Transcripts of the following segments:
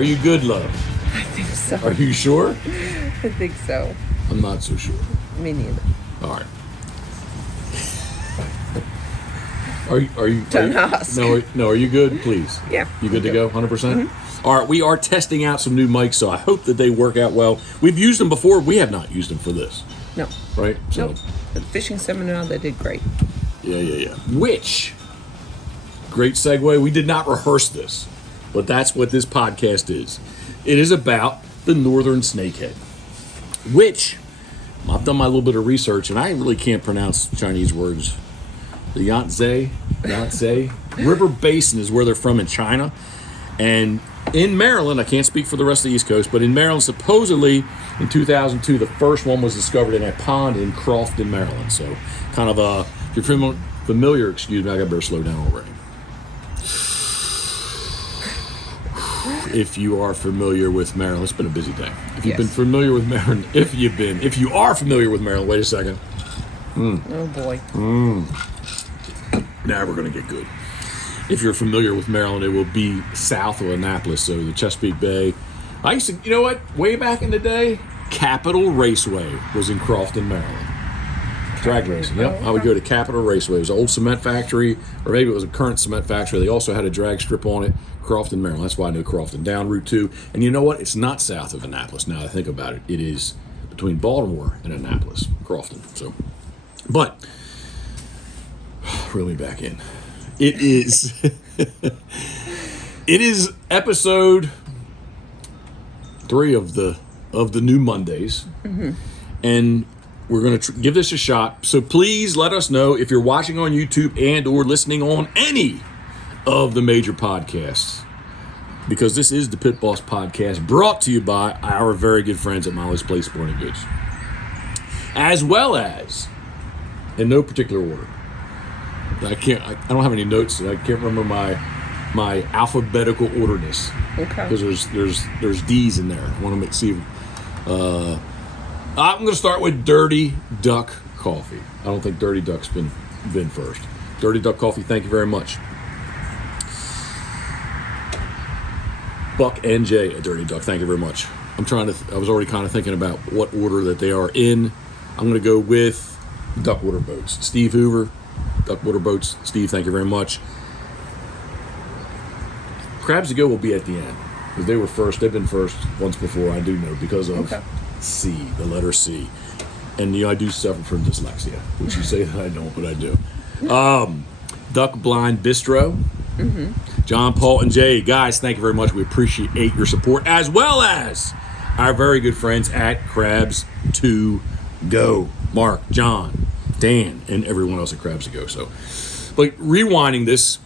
Are you good, love? I think so. Are you sure? I think so. I'm not so sure. Me neither. All right. Are you? Don't ask. No. Are you good? Please. Yeah. You good to go? 100%. All right. We are testing out some new mics, so I hope that they work out well. We've used them before. We have not used them for this. No. Right. So, Nope. The fishing seminar, they did great. Yeah. Which great segue. We did not rehearse this, but that's what this podcast is. It is about the northern snakehead, which I've done my little bit of research, and I really can't pronounce Chinese words. The Yangtze River Basin is where they're from in China. And in Maryland, I can't speak for the rest of the East Coast, but in Maryland, supposedly in 2002, the first one was discovered in a pond in Crofton, Maryland. So kind of if you're familiar, excuse me, I better slow down already. If you are familiar with Maryland, it's been a busy day. If you've been familiar with Maryland, if you are familiar with Maryland, wait a second. Oh boy. Now we're going to get good. If you're familiar with Maryland, it will be south of Annapolis, so the Chesapeake Bay. I used to, you know what? Way back in the day, Capitol Raceway was in Crofton, Maryland. Drag racing. Yep. I would go to Capitol Raceway. It was an old cement factory, or maybe it was a current cement factory. They also had a drag strip on it. Crofton, Maryland. That's why I know Crofton. Down Route 2. And you know what? It's not south of Annapolis. Now that I think about it, it is between Baltimore and Annapolis, Crofton. So, but reel me back in. It is. It is episode 3 of the new Mondays, and we're going to give this a shot. So please let us know if you're watching on YouTube and or listening on any of the major podcasts, because this is the Pitboss podcast, brought to you by our very good friends at Molly's Place Sporting Goods, as well as, in no particular order, I don't have any notes. I can't remember my alphabetical orderness. Okay. Because there's D's in there. I want to see. I'm going to start with Dirty Duck Coffee. I don't think Dirty Duck's been first. Dirty Duck Coffee, thank you very much. Buck and Jay at Dirty Duck, thank you very much. I was already kind of thinking about what order that they are in. I'm going to go with Duckwater Boats. Steve Hoover, Duckwater Boats. Steve, thank you very much. Crabs to Go will be at the end, because they were first. They've been first once before, I do know, because of C, the letter C. And I do suffer from dyslexia, which you say that I don't, but I do. Duck Blind Bistro. John, Paul, and Jay, guys, thank you very much. We appreciate your support, as well as our very good friends at Crabs to Go. Mark, John, Dan, and everyone else at Crabs to Go. So, but rewinding this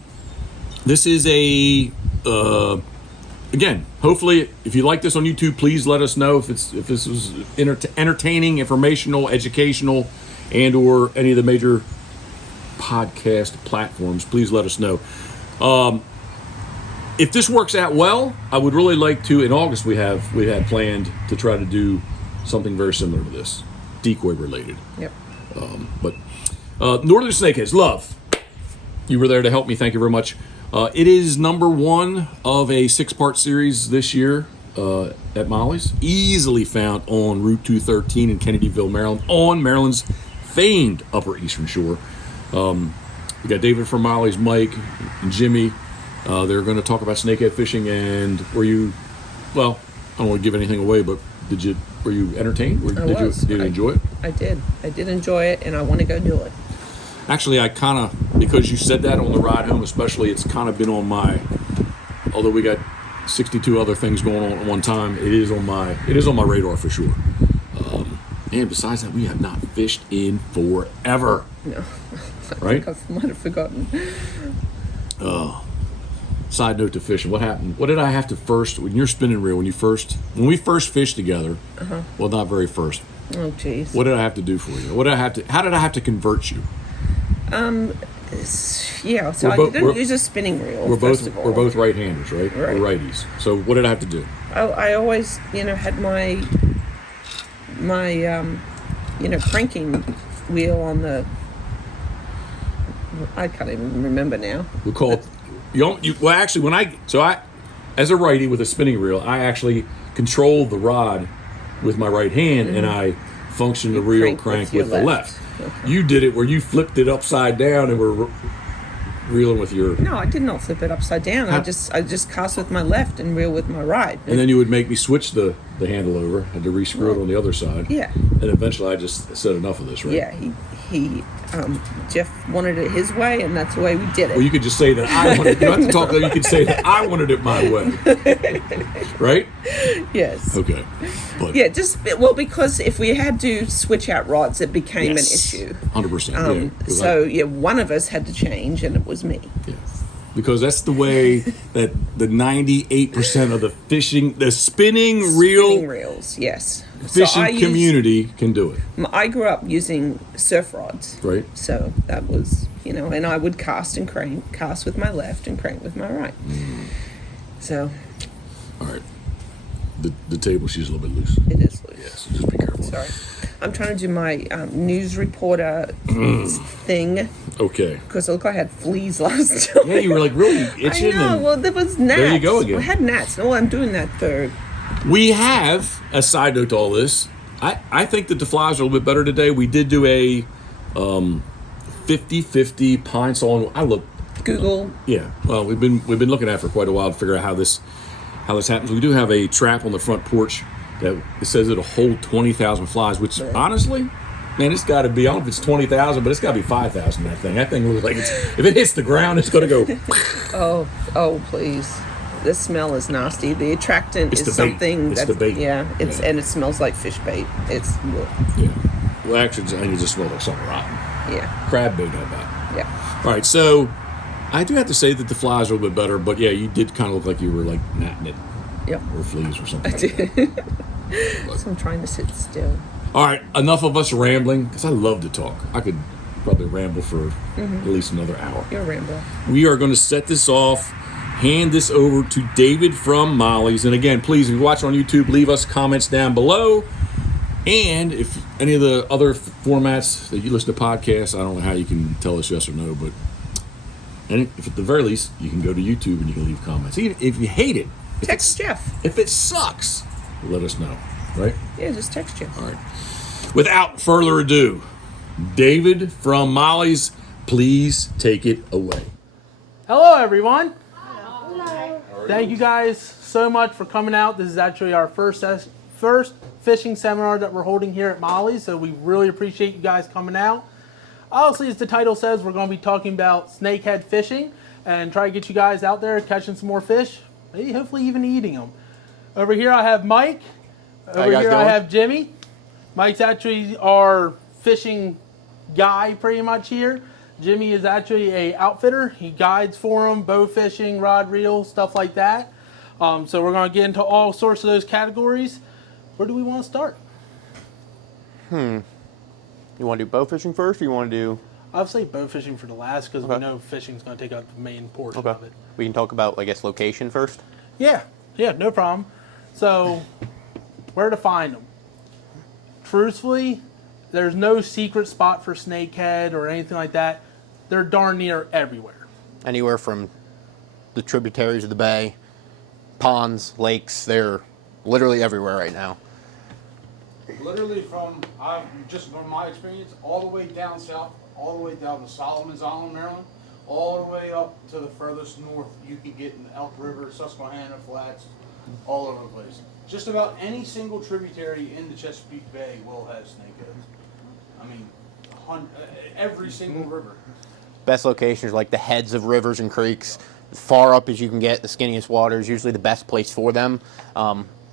is a again, hopefully, if you like this on YouTube, please let us know if this was entertaining, informational, educational, and or any of the major podcast platforms. Please let us know. If this works out well, I would really like to. In August, we had planned to try to do something very similar to this, decoy related. Yep. But Northern Snakeheads, love, you were there to help me. Thank you very much. It is number 1 of a 6-part series this year at Molly's. Easily found on Route 213 in Kennedyville, Maryland, on Maryland's famed Upper Eastern Shore. We got David from Molly's, Mike, and Jimmy. They're going to talk about snakehead fishing. And I don't want to give anything away, but were you entertained? Did you enjoy it? I did. I did enjoy it, and I want to go do it. Actually, I kind of, because you said that on the ride home especially, it's kind of been on my, although we got 62 other things going on at one time, it is on my radar for sure. And besides that, we have not fished in forever. No. Right? I might have forgotten. Side note to fishing, what happened? What did I have to first, when you're spinning reel, when we first fished together, well, not very first. Oh, jeez. What did I have to do for you? How did I have to convert you? Yeah, so I didn't use a spinning reel. We're both right-handers, right? Right. We're righties. So what did I have to do? I always, had my cranking wheel on the. I can't even remember now. We call it. Well, actually, as a righty with a spinning reel, I actually control the rod with my right hand, and I function the reel crank with the left. Okay. You did it where you flipped it upside down and were reeling with your... No, I did not flip it upside down. I just cast with my left and reel with my right. And then you would make me switch the handle over, had to re-screw it on the other side. Yeah. And eventually I just said enough of this, right? Yeah, Jeff wanted it his way, and that's the way we did it. Well, you could just say that I wanted it. You don't have to talk, though. You could say that I wanted it my way. Right? Yes. Okay. But Yeah, because if we had to switch out rods, it became an issue. 100%. So one of us had to change, and it was me. Yeah. Because that's the way that the 98% of the spinning reels, yes. fishing community can do it. I grew up using surf rods. Right. So that was, and I would cast and crank, cast with my left and crank with my right. So. All right. The table, she's a little bit loose. It is loose. Yes, just be careful. Sorry. I'm trying to do my news reporter thing. Okay. Because I look like I had fleas last time. Yeah, you were like really itching. I know. Well, there was gnats. There you go again. I had gnats. No, I'm doing that third. We have, a side note to all this, I think that the flies are a little bit better today. We did do a 50-50 pine saw. I look. Google. Yeah. Well, we've been looking at it for quite a while to figure out how this happens. We do have a trap on the front porch that it says it'll hold 20,000 flies, which honestly, man, it's got to be, I don't know if it's 20,000, but it's got to be 5,000, that thing. That thing looks like if it hits the ground, it's going to go. Oh, please. This smell is nasty. The attractant It's is the bait. something It's that's, the bait. yeah, Yeah. and it smells like fish bait. It's, Yeah. Well, actually, I think it just smells like something rotten. yeah, Crab bait, how about? yeah. All right, so I do have to say that the flies are a little bit better, but yeah, you did kind of look like you were like gnatting it. Yep. Or fleas or something. I did. So I'm trying to sit still. All right, enough of us rambling, because I love to talk. I could probably ramble for at least another hour. You're a rambler. We are going to set this off, hand this over to David from Molly's. And again, please, if you're watching on YouTube, leave us comments down below. And if any of the other formats that you listen to podcasts, I don't know how you can tell us yes or no, but if at the very least, you can go to YouTube and you can leave comments. Even if you hate it, Text Jeff. if it sucks, let us know, right? Yeah, just text Jeff. All right. Without further ado, David from Molly's, please take it away. Hello, everyone. Thank you guys so much for coming out. This is actually our first fishing seminar that we're holding here at Molly's, so we really appreciate you guys coming out. Obviously, as the title says, we're going to be talking about snakehead fishing and try to get you guys out there catching some more fish, maybe hopefully even eating them. Over here I have Mike. Over here I have Jimmy. Mike's actually our fishing guy pretty much here. Jimmy is actually a outfitter. He guides for them, bow fishing, rod reel, stuff like that. So we're going to get into all sorts of those categories. Where do we want to start? You want to do bow fishing first, or you want to do... I'll say bow fishing for the last because we know fishing's going to take up the main portion of it. We can talk about, I guess, location first. Yeah, no problem. So, where to find them? Truthfully, there's no secret spot for snakehead or anything like that. They're darn near everywhere. Anywhere from the tributaries of the bay, ponds, lakes, they're literally everywhere right now. Literally from my experience, all the way down south, all the way down to Solomon's Island, Maryland, all the way up to the furthest north you can get in Elk River, Susquehanna Flats, all over the place. Just about any single tributary in the Chesapeake Bay will have snakeheads. I mean, every single river. Best locations are like the heads of rivers and creeks. As far up as you can get, the skinniest water is usually the best place for them.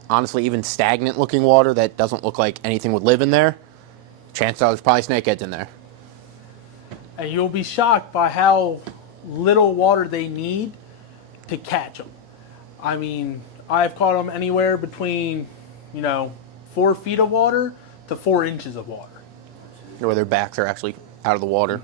Honestly, even stagnant looking water that doesn't look like anything would live in there, chances are there's probably snakeheads in there. And you'll be shocked by how little water they need to catch them. I mean, I've caught them anywhere between, 4 feet of water to 4 inches of water. Where their backs are actually out of the water.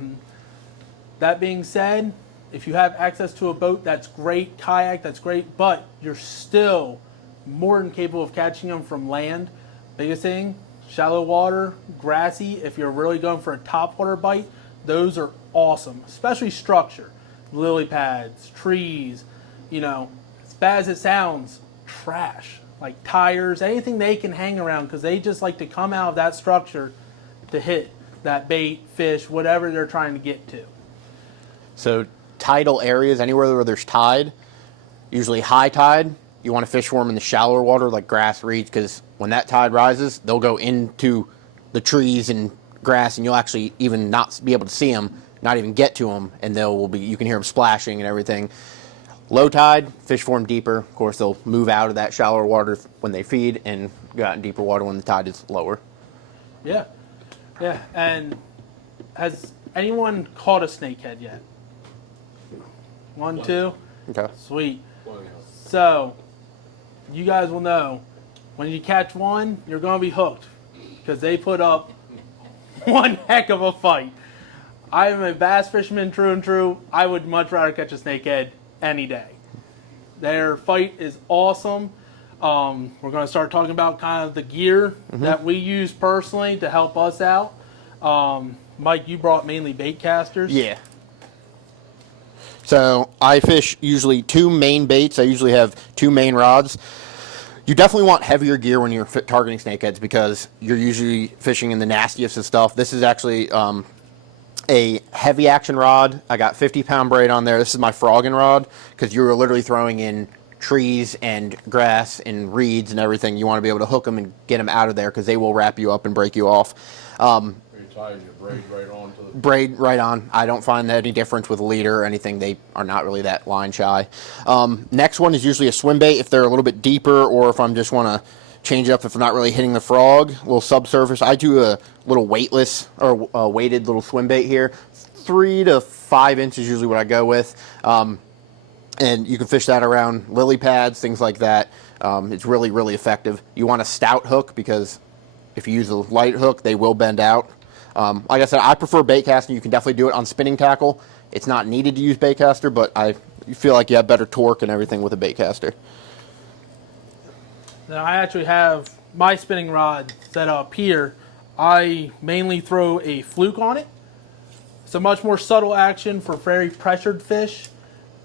That being said, if you have access to a boat, that's great. Kayak, that's great. But you're still more than capable of catching them from land. Biggest thing, shallow water, grassy. If you're really going for a topwater bite, those are awesome. Especially structure. Lily pads, trees, bad as it sounds, trash. Like tires, anything they can hang around, because they just like to come out of that structure to hit that bait, fish, whatever they're trying to get to. So tidal areas, anywhere where there's tide, usually high tide, you want to fish for them in the shallower water like grass, reeds, because when that tide rises, they'll go into the trees and grass, and you'll actually even not be able to see them, not even get to them, and you can hear them splashing and everything. Low tide, fish for them deeper. Of course, they'll move out of that shallower water when they feed and go out in deeper water when the tide is lower. Yeah. Yeah. And has anyone caught a snakehead yet? One, two? Okay. Sweet. So, you guys will know, when you catch one, you're going to be hooked, because they put up one heck of a fight. I am a bass fisherman true and true. I would much rather catch a snakehead any day. Their fight is awesome. We're going to start talking about kind of the gear that we use personally to help us out. Mike, you brought mainly bait casters. Yeah. So I fish usually 2 main baits. I usually have 2 main rods. You definitely want heavier gear when you're targeting snakeheads, because you're usually fishing in the nastiest of stuff. This is actually a heavy action rod. I got 50-pound braid on there. This is my frogging rod, because you're literally throwing in trees and grass and reeds and everything. You want to be able to hook them and get them out of there, because they will wrap you up and break you off. You tie your braid right on to the... Braid right on. I don't find any difference with a leader or anything. They are not really that line shy. Next one is usually a swim bait if they're a little bit deeper, or if I'm just want to change it up if I'm not really hitting the frog. A little subsurface. I do a little weightless or weighted little swim bait here. 3 to 5 inches usually what I go with. And you can fish that around lily pads, things like that. It's really, really effective. You want a stout hook, because if you use a light hook, they will bend out. Like I said, I prefer bait casting. You can definitely do it on spinning tackle. It's not needed to use bait caster, but you feel like you have better torque and everything with a bait caster. Now, I actually have my spinning rod set up here. I mainly throw a fluke on it. It's a much more subtle action for very pressured fish.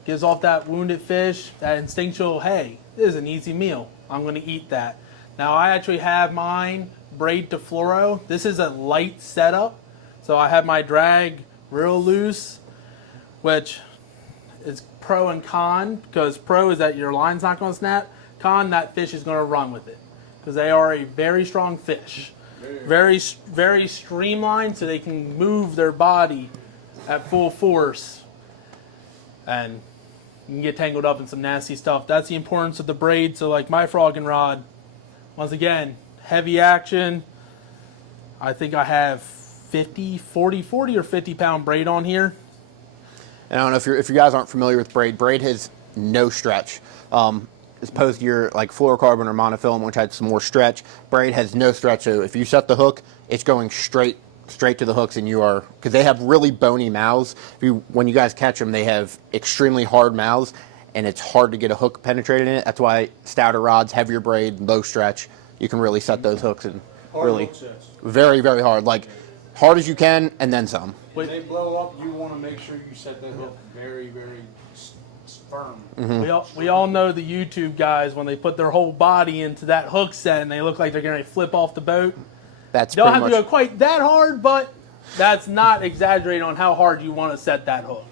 Gives off that wounded fish, that instinctual, hey, this is an easy meal. I'm going to eat that. Now, I actually have mine braid to fluoro. This is a light setup, so I have my drag real loose, which is pro and con, because pro is that your line's not going to snap. Con, that fish is going to run with it, because they are a very strong fish. Very, very streamlined, so they can move their body at full force, and you can get tangled up in some nasty stuff. That's the importance of the braid. So like my frogging rod, once again, heavy action. I think I have 40 or 50-pound braid on here. And I don't know if you guys aren't familiar with braid. Braid has no stretch. As opposed to your like fluorocarbon or monofilament, which had some more stretch. Braid has no stretch. So if you set the hook, it's going straight to the hooks, and you are, because they have really bony mouths. When you guys catch them, they have extremely hard mouths, and it's hard to get a hook penetrated in it. That's why stouter rods, heavier braid, low stretch, you can really set those hooks and really very, very hard, like hard as you can, and then some. When they blow up, you want to make sure you set that hook very, very firm. Mm-hmm. We all know the YouTube guys, when they put their whole body into that hook set and they look like they're going to flip off the boat. That's you don't have to go quite that hard, but that's not exaggerating on how hard you want to set that hook.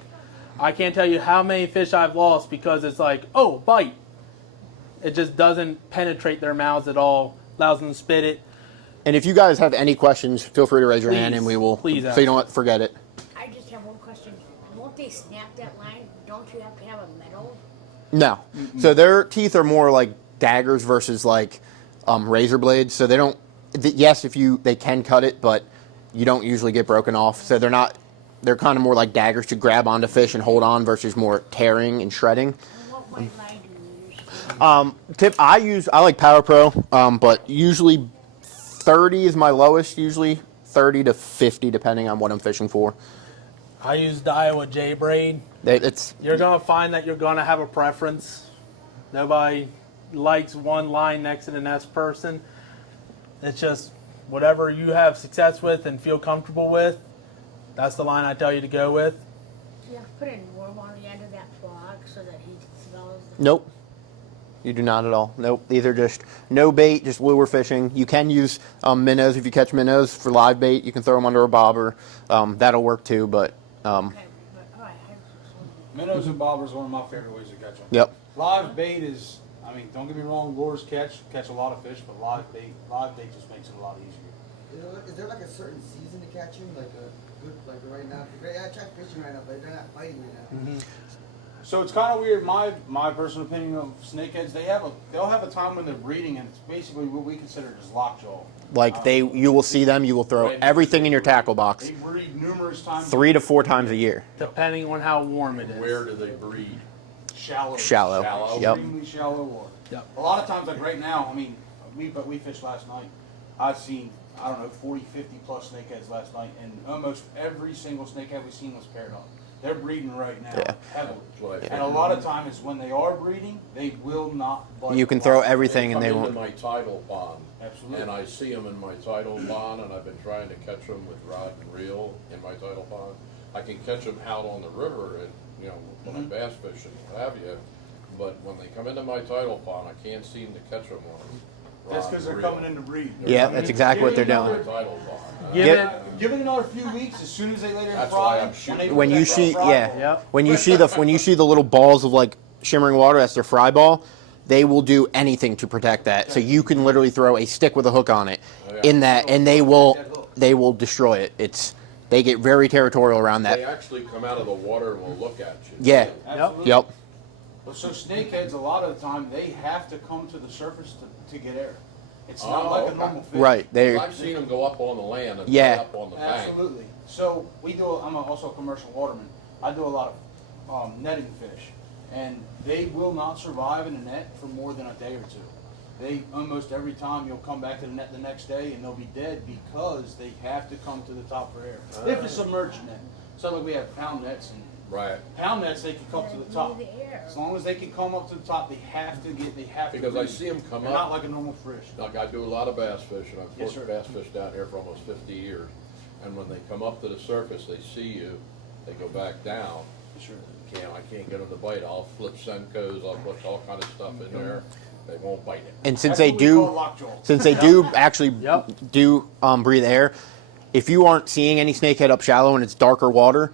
I can't tell you how many fish I've lost because it's like, oh, bite. It just doesn't penetrate their mouths at all, allows them to spit it. And if you guys have any questions, feel free to raise your hand, and we will. Please so you don't forget it. I just have one question. Won't they snap that line? Don't you have to have a metal? No. So their teeth are more like daggers versus like razor blades. So they don't. Yes, they can cut it, but you don't usually get broken off. So they're not. They're kind of more like daggers to grab onto fish and hold on versus more tearing and shredding. And what white line do you use? I like Power Pro, but usually 30 is my lowest. Usually 30 to 50, depending on what I'm fishing for. I use the Iowa J braid. You're gonna find that you're gonna have a preference. Nobody likes one line next to the next person. It's just whatever you have success with and feel comfortable with. That's the line I tell you to go with. Do you have to put a worm on the end of that frog so that he smells the... Nope. You do not at all. Nope. These are just no bait, just lure fishing. You can use minnows if you catch minnows for live bait. You can throw them under a bobber. That'll work too, but Okay, but, all right, Minnows and bobbers are one of my favorite ways to catch them. yep. Live bait is, I mean, don't get me wrong, lures catch a lot of fish, but live bait just makes it a lot easier. Is there like a certain season to catch them? Like a good, like right now? I try fishing right now, but they're not fighting right now. So it's kind of weird. My personal opinion of snakeheads, they'll have a time when they're breeding, and it's basically what we consider as lockjaw. Like you will see them. You will throw everything in your tackle box They breed numerous times. 3 to 4 times a year. Depending on how warm it is. Where do they breed? Shallow. Shallow. Yep. Extremely shallow water. Yep. A lot of times, like right now, I mean, we fished last night. I've seen, I don't know, 40, 50 plus snakeheads last night, and almost every single snakehead we've seen was paired up. They're breeding right now, Yeah. heavily. That's what I And a lot of times when they are breeding, they will not bite. You can the throw line. everything and they come into won't. my tidal pond. Absolutely. And I see them in my tidal pond, and I've been trying to catch them with rod and reel in my tidal pond. I can catch them out on the river, and when I bass fish and what have you. But when they come into my tidal pond, I can't seem to catch them on rod That's because they're and reel. coming in to breed. Yeah, that's exactly what they're My doing. tidal pond. Give Yep. it, Give it another few weeks. As soon as they lay there and That's fry, why I'm shooting. When you see, yeah, Yep. when you see the little balls of like shimmering water, that's their fry ball. They will do anything to protect that. So you can literally throw a stick with a hook on it in that, and they will destroy it. They get very territorial around They that. actually come out of the water and will look at you. Yeah. Absolutely. Yep. But so snakeheads, a lot of the time, they have to come to the surface to get air. It's not Oh, like okay. a normal fish. Right. They. I've seen them go up on the land and Yeah. up on the bank. Absolutely. So I'm also a commercial waterman. I do a lot of netting fish, and they will not survive in a net for more than a day or two. They almost every time you'll come back to the net the next day and they'll be dead because they have to come to the top for air. If it's a submerged net, so like we have pound nets and Right. pound nets, they can come to the top. the air. As long as they can come up to the top, they have to Because I breathe. see them come They're up. not like a normal fish. Like I do a lot of bass fishing. I've Yes, worked sir. bass fish down here for almost 50 years. And when they come up to the surface, they see you, they go back down. Sure. I can't get them to bite. I'll flip Senkos, I'll put all kind of stuff in there. They won't bite it. And since That's they what we call do, lockjaw. since they do actually Yep. do breathe air, if you aren't seeing any snakehead up shallow and it's darker water,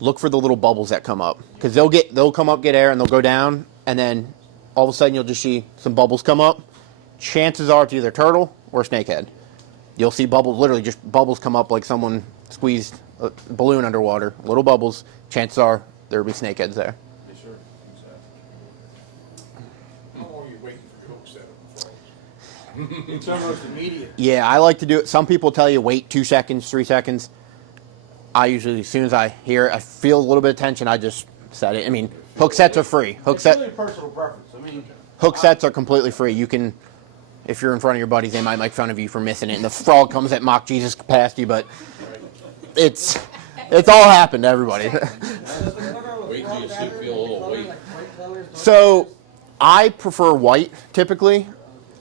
look for the little bubbles that come up, because they'll come up, get air, and they'll go down, and then all of a sudden you'll just see some bubbles come up. Chances are it's either turtle or snakehead. You'll see bubbles, literally just bubbles come up like someone squeezed a balloon underwater. Little bubbles. Chances are there'll be snakeheads there. Yes, sir. Exactly. How long are you waiting for hooks at them? It's almost immediate. Yeah, I like to do it. Some people tell you wait 2 seconds, 3 seconds. I usually, as soon as I hear it, I feel a little bit of tension, I just set it. I mean, hook sets are free. It's really a personal preference. I mean, Hook sets are completely free. You can, if you're in front of your buddies, they might make fun of you for missing it, and the frog comes at mock Jesus past you, but it's all happened to everybody. Wait till you see, feel a little weight. So, I prefer white typically.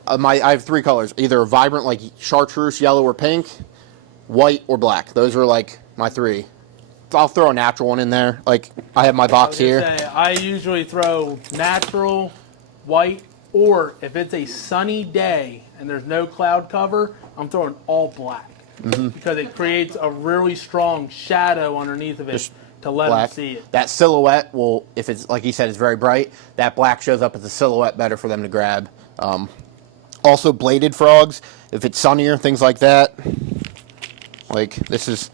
I have 3 colors: either vibrant like chartreuse, yellow, or pink, white, or black. Those are like my 3. I'll throw a natural one in there. Like I have my box here. I usually throw natural, white, or if it's a sunny day and there's no cloud cover, I'm throwing all black. Because it creates a really strong shadow underneath of it Just to let black. them see it. That silhouette will, if it's like you said, it's very bright. That black shows up as a silhouette, better for them to grab. Also, bladed frogs. If it's sunnier, things like that. Like this is,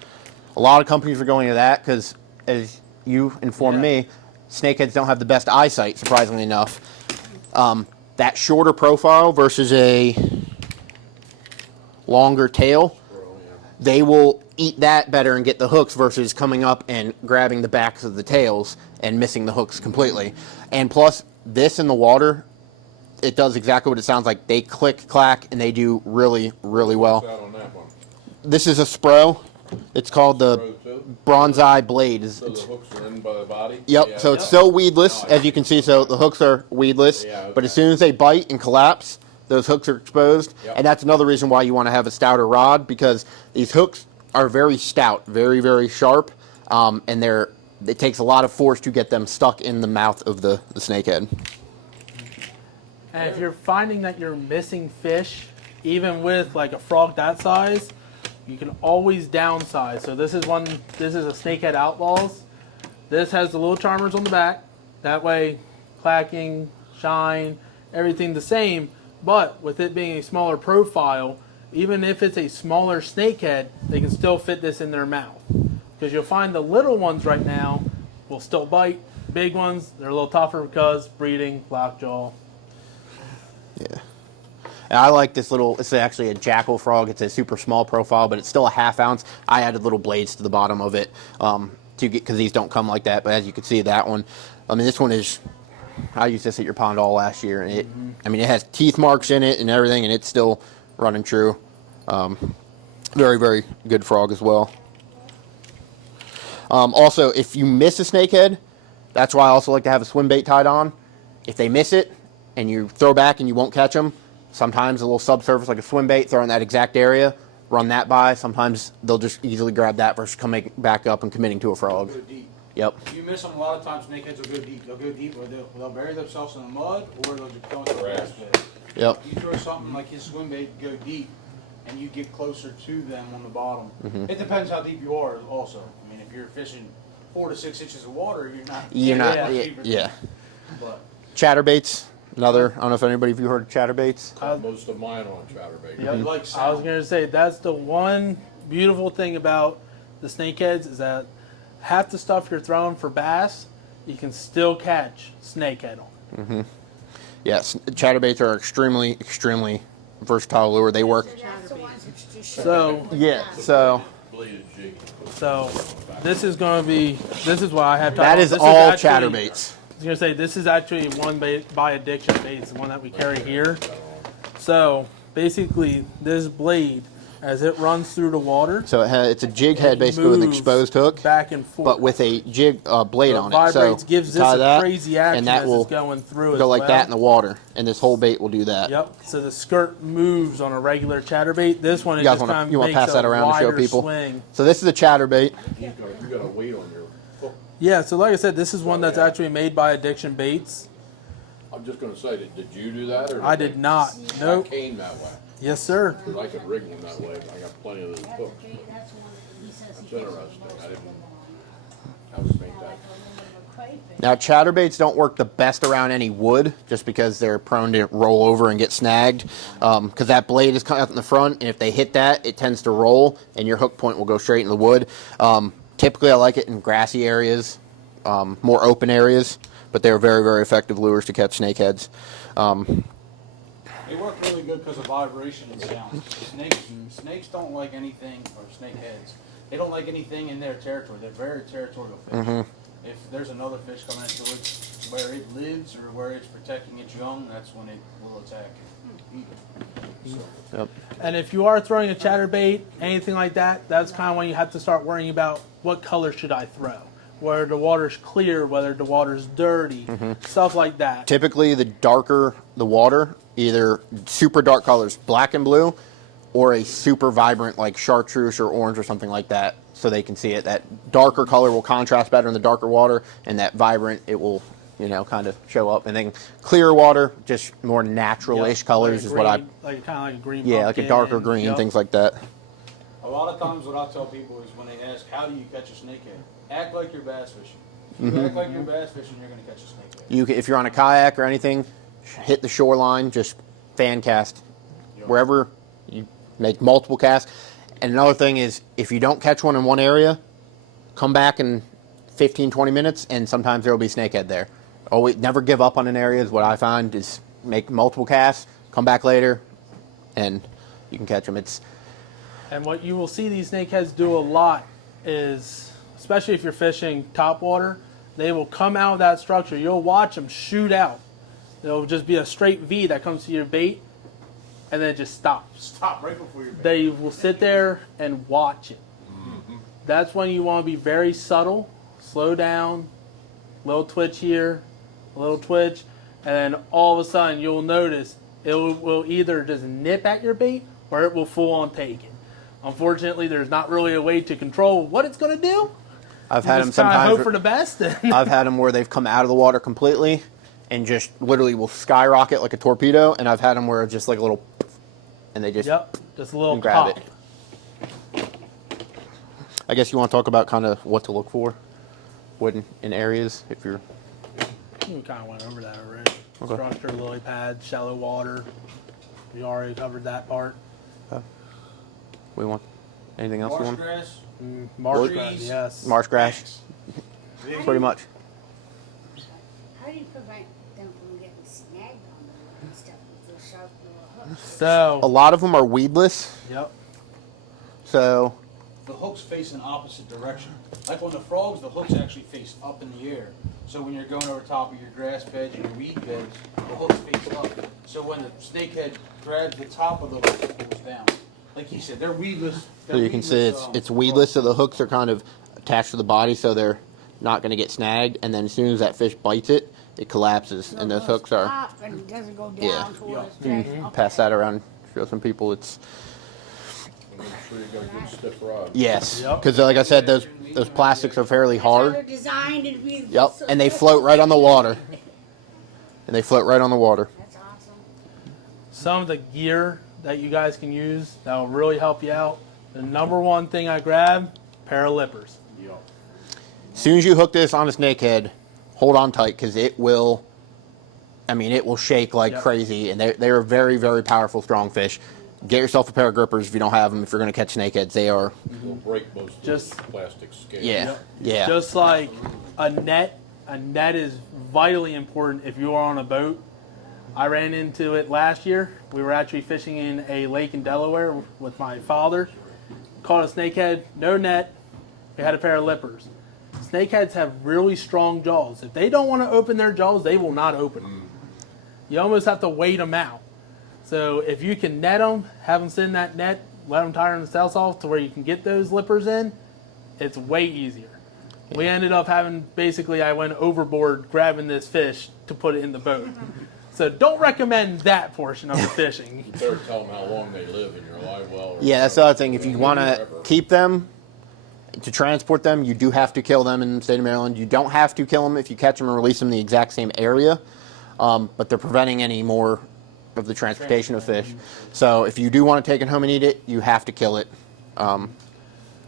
a lot of companies are going to that because, as you informed me, snakeheads don't have the best eyesight. Surprisingly enough, that shorter profile versus a longer tail, they will eat that better and get the hooks versus coming up and grabbing the backs of the tails and missing the hooks completely. And plus, this in the water, it does exactly what it sounds like. They click, clack, and they do really, really well. What's that on that one? This is a Spro. It's called the Road too? Bronze Eye Blade. So the hooks are in by the body? Yep, Yeah. so it's still weedless, as you can see, so the hooks are weedless, Yeah, okay. but as soon as they bite and collapse, those hooks are exposed, Yep. and that's another reason why you want to have a stouter rod, because these hooks are very stout, very, very sharp, and it takes a lot of force to get them stuck in the mouth of the snakehead. And if you're finding that you're missing fish, even with like a frog that size, you can always downsize. So this is a Snakehead Outlaws. This has the little charmers on the back. That way, clacking, shine, everything the same. But with it being a smaller profile, even if it's a smaller snakehead, they can still fit this in their mouth. Because you'll find the little ones right now will still bite. Big ones, they're a little tougher because breeding, lockjaw. Yeah. And I like this little, it's actually a jackal frog. It's a super small profile, but it's still a 1/2 ounce. I added little blades to the bottom of it to get, because these don't come like that. But as you can see, that one, I mean, this one is, I used this at your pond all last year. And it, I mean, it has teeth marks in it and everything, and it's still running true. Very, very good frog as well. Also, if you miss a snakehead, that's why I also like to have a swim bait tied on. If they miss it and you throw back and you won't catch them, sometimes a little subsurface like a swim bait, throw in that exact area, run that by. Sometimes they'll just easily grab that versus coming back up and committing to a frog. Go deep. Yep. If you miss them, a lot of times snakeheads will go deep. They'll go deep, or they'll bury themselves in the mud, or they'll just go into the grass bed. Yep. You throw something like his swim bait, go deep, and you get closer to them on the bottom. It depends how deep you are also. I mean, if you're fishing 4 to 6 inches of water, You're not, much yeah. deeper. Yeah. But Chatterbaits, another, I don't know if anybody of you heard of chatterbaits. Most of mine on chatterbait. you like I was sound. going to say, that's the one beautiful thing about the snakeheads is that half the stuff you're throwing for bass, you can still catch snakehead on. Yes, chatterbaits are extremely, extremely versatile lure. They work. That's the ones that's just So, Yeah, so Bladed jig. so this is going to be, this is why I have that is this all actually- chatterbaits. I was going to say, this is actually one by addiction bait, the one that we carry here. So, basically, this blade, as it runs through the water, So it's a jig head basically with an moves exposed hook, back and forth. but with a jig blade So on it it. So vibrates, gives this tie a that, crazy action and that as will it's going through go as like well. that in the water, and this whole bait will do that. Yep. So the skirt moves on a regular chatterbait. This one, You it guys just wanna- kind of you wanna makes pass that a around to show wider people? swing. So this is a chatterbait. You got a weight on your hook. Yeah. So like I said, this is one that's actually made by Addiction Baits. I'm just gonna say, did you do that? Or I did not. I Nope. came that way. Yes, sir. 'Cause I could rig one that way. I got plenty of those hooks. Okay, that's the one that he says It's he interesting. I didn't. I was made that. Now chatterbaits don't work the best around any wood, just because they're prone to roll over and get snagged. Because that blade is cut out in the front, and if they hit that, it tends to roll, and your hook point will go straight in the wood. Typically, I like it in grassy areas, more open areas, but they're very, very effective lures to catch snakeheads. They work really good because of vibration and sound. Snakes don't like anything, or snakeheads, they don't like anything in their territory. They're very territorial fish. If there's another fish coming into it where it lives or where it's protecting its young, that's when it will attack and eat it. So, Yep. And if you are throwing a chatterbait, anything like that, that's kind of when you have to start worrying about what color should I throw. Whether the water's clear, whether the water's dirty, stuff like that. Typically, the darker the water, either super dark colors, black and blue, or a super vibrant like chartreuse or orange or something like that, so they can see it. That darker color will contrast better in the darker water, and that vibrant, it will, you know, kind of show up. And then clear water, just more natural-ish Yep. colors Like a is what I, green- like kind of like a green. yeah, like a pumpkin, darker green, yep. things like that. a lot of times what I tell people is when they ask, how do you catch a snakehead? Act like you're bass fishing. If you act like you're bass fishing, you're going to catch a snakehead. You can, if you're on a kayak or anything, hit the shoreline, just fan cast wherever you make multiple casts. And another thing is, if you don't catch one in one area, come back in 15, 20 minutes, and sometimes there will be snakehead there. Always, never give up on an area is what I find, is make multiple casts, come back later, and you can catch them. And what you will see these snakeheads do a lot is, especially if you're fishing top water, they will come out of that structure. You'll watch them shoot out. It'll just be a straight V that comes to your bait, and then it just stops. Stop right before your bait. They will sit there and watch it. That's when you want to be very subtle, slow down, little twitch here, a little twitch, and then all of a sudden you'll notice it will either just nip at your bait or it will full on take it. Unfortunately, there's not really a way to control what it's going to do. I've You had them just kind of sometimes. hope for the best. I've had them where they've come out of the water completely, and just literally will skyrocket like a torpedo. And I've had them where it's just like a little, and they just Yep, just a little grab pop. it. I guess you want to talk about kind of what to look for in areas if you're. We kind of went over that already. Okay. Structure, lily pads, shallow water. We already covered that part. We want anything else you Marsh want? grass. Marsh Trees. grass, yes. Marsh grass, pretty much. How do you prevent them from getting snagged on them and stuff with those sharp little hooks? A So, lot of them are weedless, yep. so The hooks face an opposite direction. Like on the frogs, the hooks actually face up in the air. So when you're going over top of your grass beds and your weed beds, the hooks face up. So when the snakehead grabs the top of the hook, it pulls down. Like you said, they're weedless. so you can see it's weedless, so the hooks are kind of attached to the body, so they're not going to get snagged. And then as soon as that fish bites it, it collapses, and those hooks are. Pop and it doesn't go down Yeah. towards the Pass that around, show some people it's. Make sure you got a good stiff rod. Yes, Yep. because like I said, those plastics are fairly That's how they're hard. designed to be. Yep, and they float right on the water. And they float right on the water. That's awesome. Some of the gear that you guys can use that will really help you out. The number one thing I grab, pair of lippers. As soon as you hook this on a snakehead, hold on tight because it will. I mean, it will shake like Yep. crazy, and they're a very, very powerful, strong fish. Get yourself a pair of grippers if you don't have them. If you're going to catch snakeheads, they are. You'll break most of Just- the plastic scales. Yeah, yeah. Just like a net is vitally important if you are on a boat. I ran into it last year. We were actually fishing in a lake in Delaware with my father. Caught a snakehead, no net. We had a pair of lippers. Snakeheads have really strong jaws. If they don't want to open their jaws, they will not open them. You almost have to wait them out. So if you can net them, have them sit in that net, let them tire themselves off to where you can get those lippers in, it's way easier. We ended up having, basically, I went overboard grabbing this fish to put it in the boat. So don't recommend that portion of the fishing. You better tell them how long they live in your live well. Or Yeah, that's the other thing. If you want to keep them, to transport them, you do have to kill them in the state of Maryland. You don't have to kill them if you catch them and release them in the exact same area, but they're preventing any more of the transportation of fish. So if you do want to take it home and eat it, you have to kill it,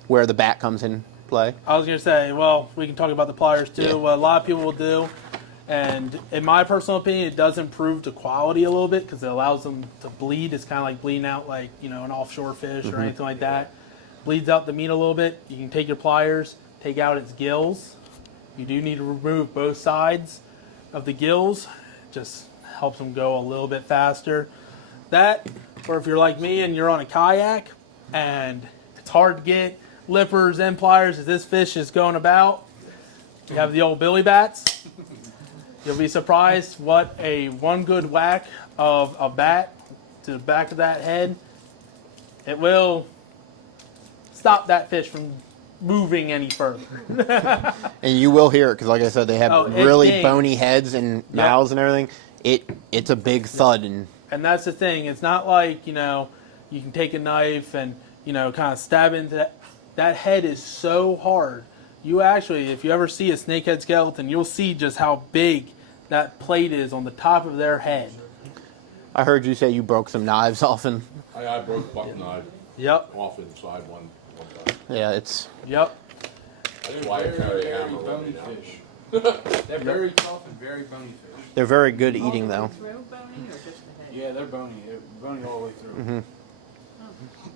where the bat comes in play. I was going to say, well, we can talk about the pliers too. Yeah. What a lot of people will do, and in my personal opinion, it does improve the quality a little bit because it allows them to bleed. It's kind of like bleeding out like, you know, an offshore fish or anything like that. Bleeds out the meat a little bit. You can take your pliers, take out its gills. You do need to remove both sides of the gills. Just helps them go a little bit faster. That, or if you're like me and you're on a kayak and it's hard to get lippers and pliers as this fish is going about, you have the old billy bats. You'll be surprised what one good whack of a bat to the back of that head, it will stop that fish from moving any further. And you will hear it because, like I said, they have Oh, it really dings. bony heads and mouths and everything. It's a big thud, and And that's the thing. It's not like, you know, you can take a knife and, you know, kind of stab into that. That head is so hard. You actually, if you ever see a snakehead skeleton, you'll see just how big that plate is on the top of their head. I heard you say you broke some knives off, and I broke buck knife Yep, off inside one time. yeah, it's yep. That's why I carry a hammer with bony me now. fish. They're very tough and very bony fish. they're very good eating though. Yeah, they're bony. They're bony all the way through.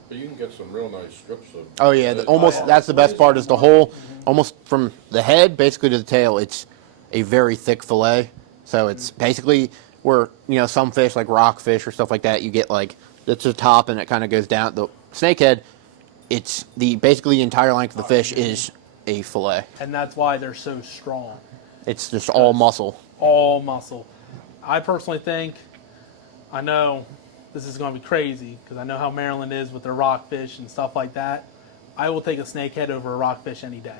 But you can get some real nice strips of. Oh yeah, that's the best part is the whole, almost from the head basically to the tail. It's a very thick fillet, so it's basically where, you know, some fish like rockfish or stuff like that, you get like it's the top and it kind of goes down. The snakehead, it's basically the entire length of the fish is a fillet. And that's why they're so strong. It's just all muscle. All muscle. I personally think, I know this is going to be crazy because I know how Maryland is with their rockfish and stuff like that. I will take a snakehead over a rockfish any day.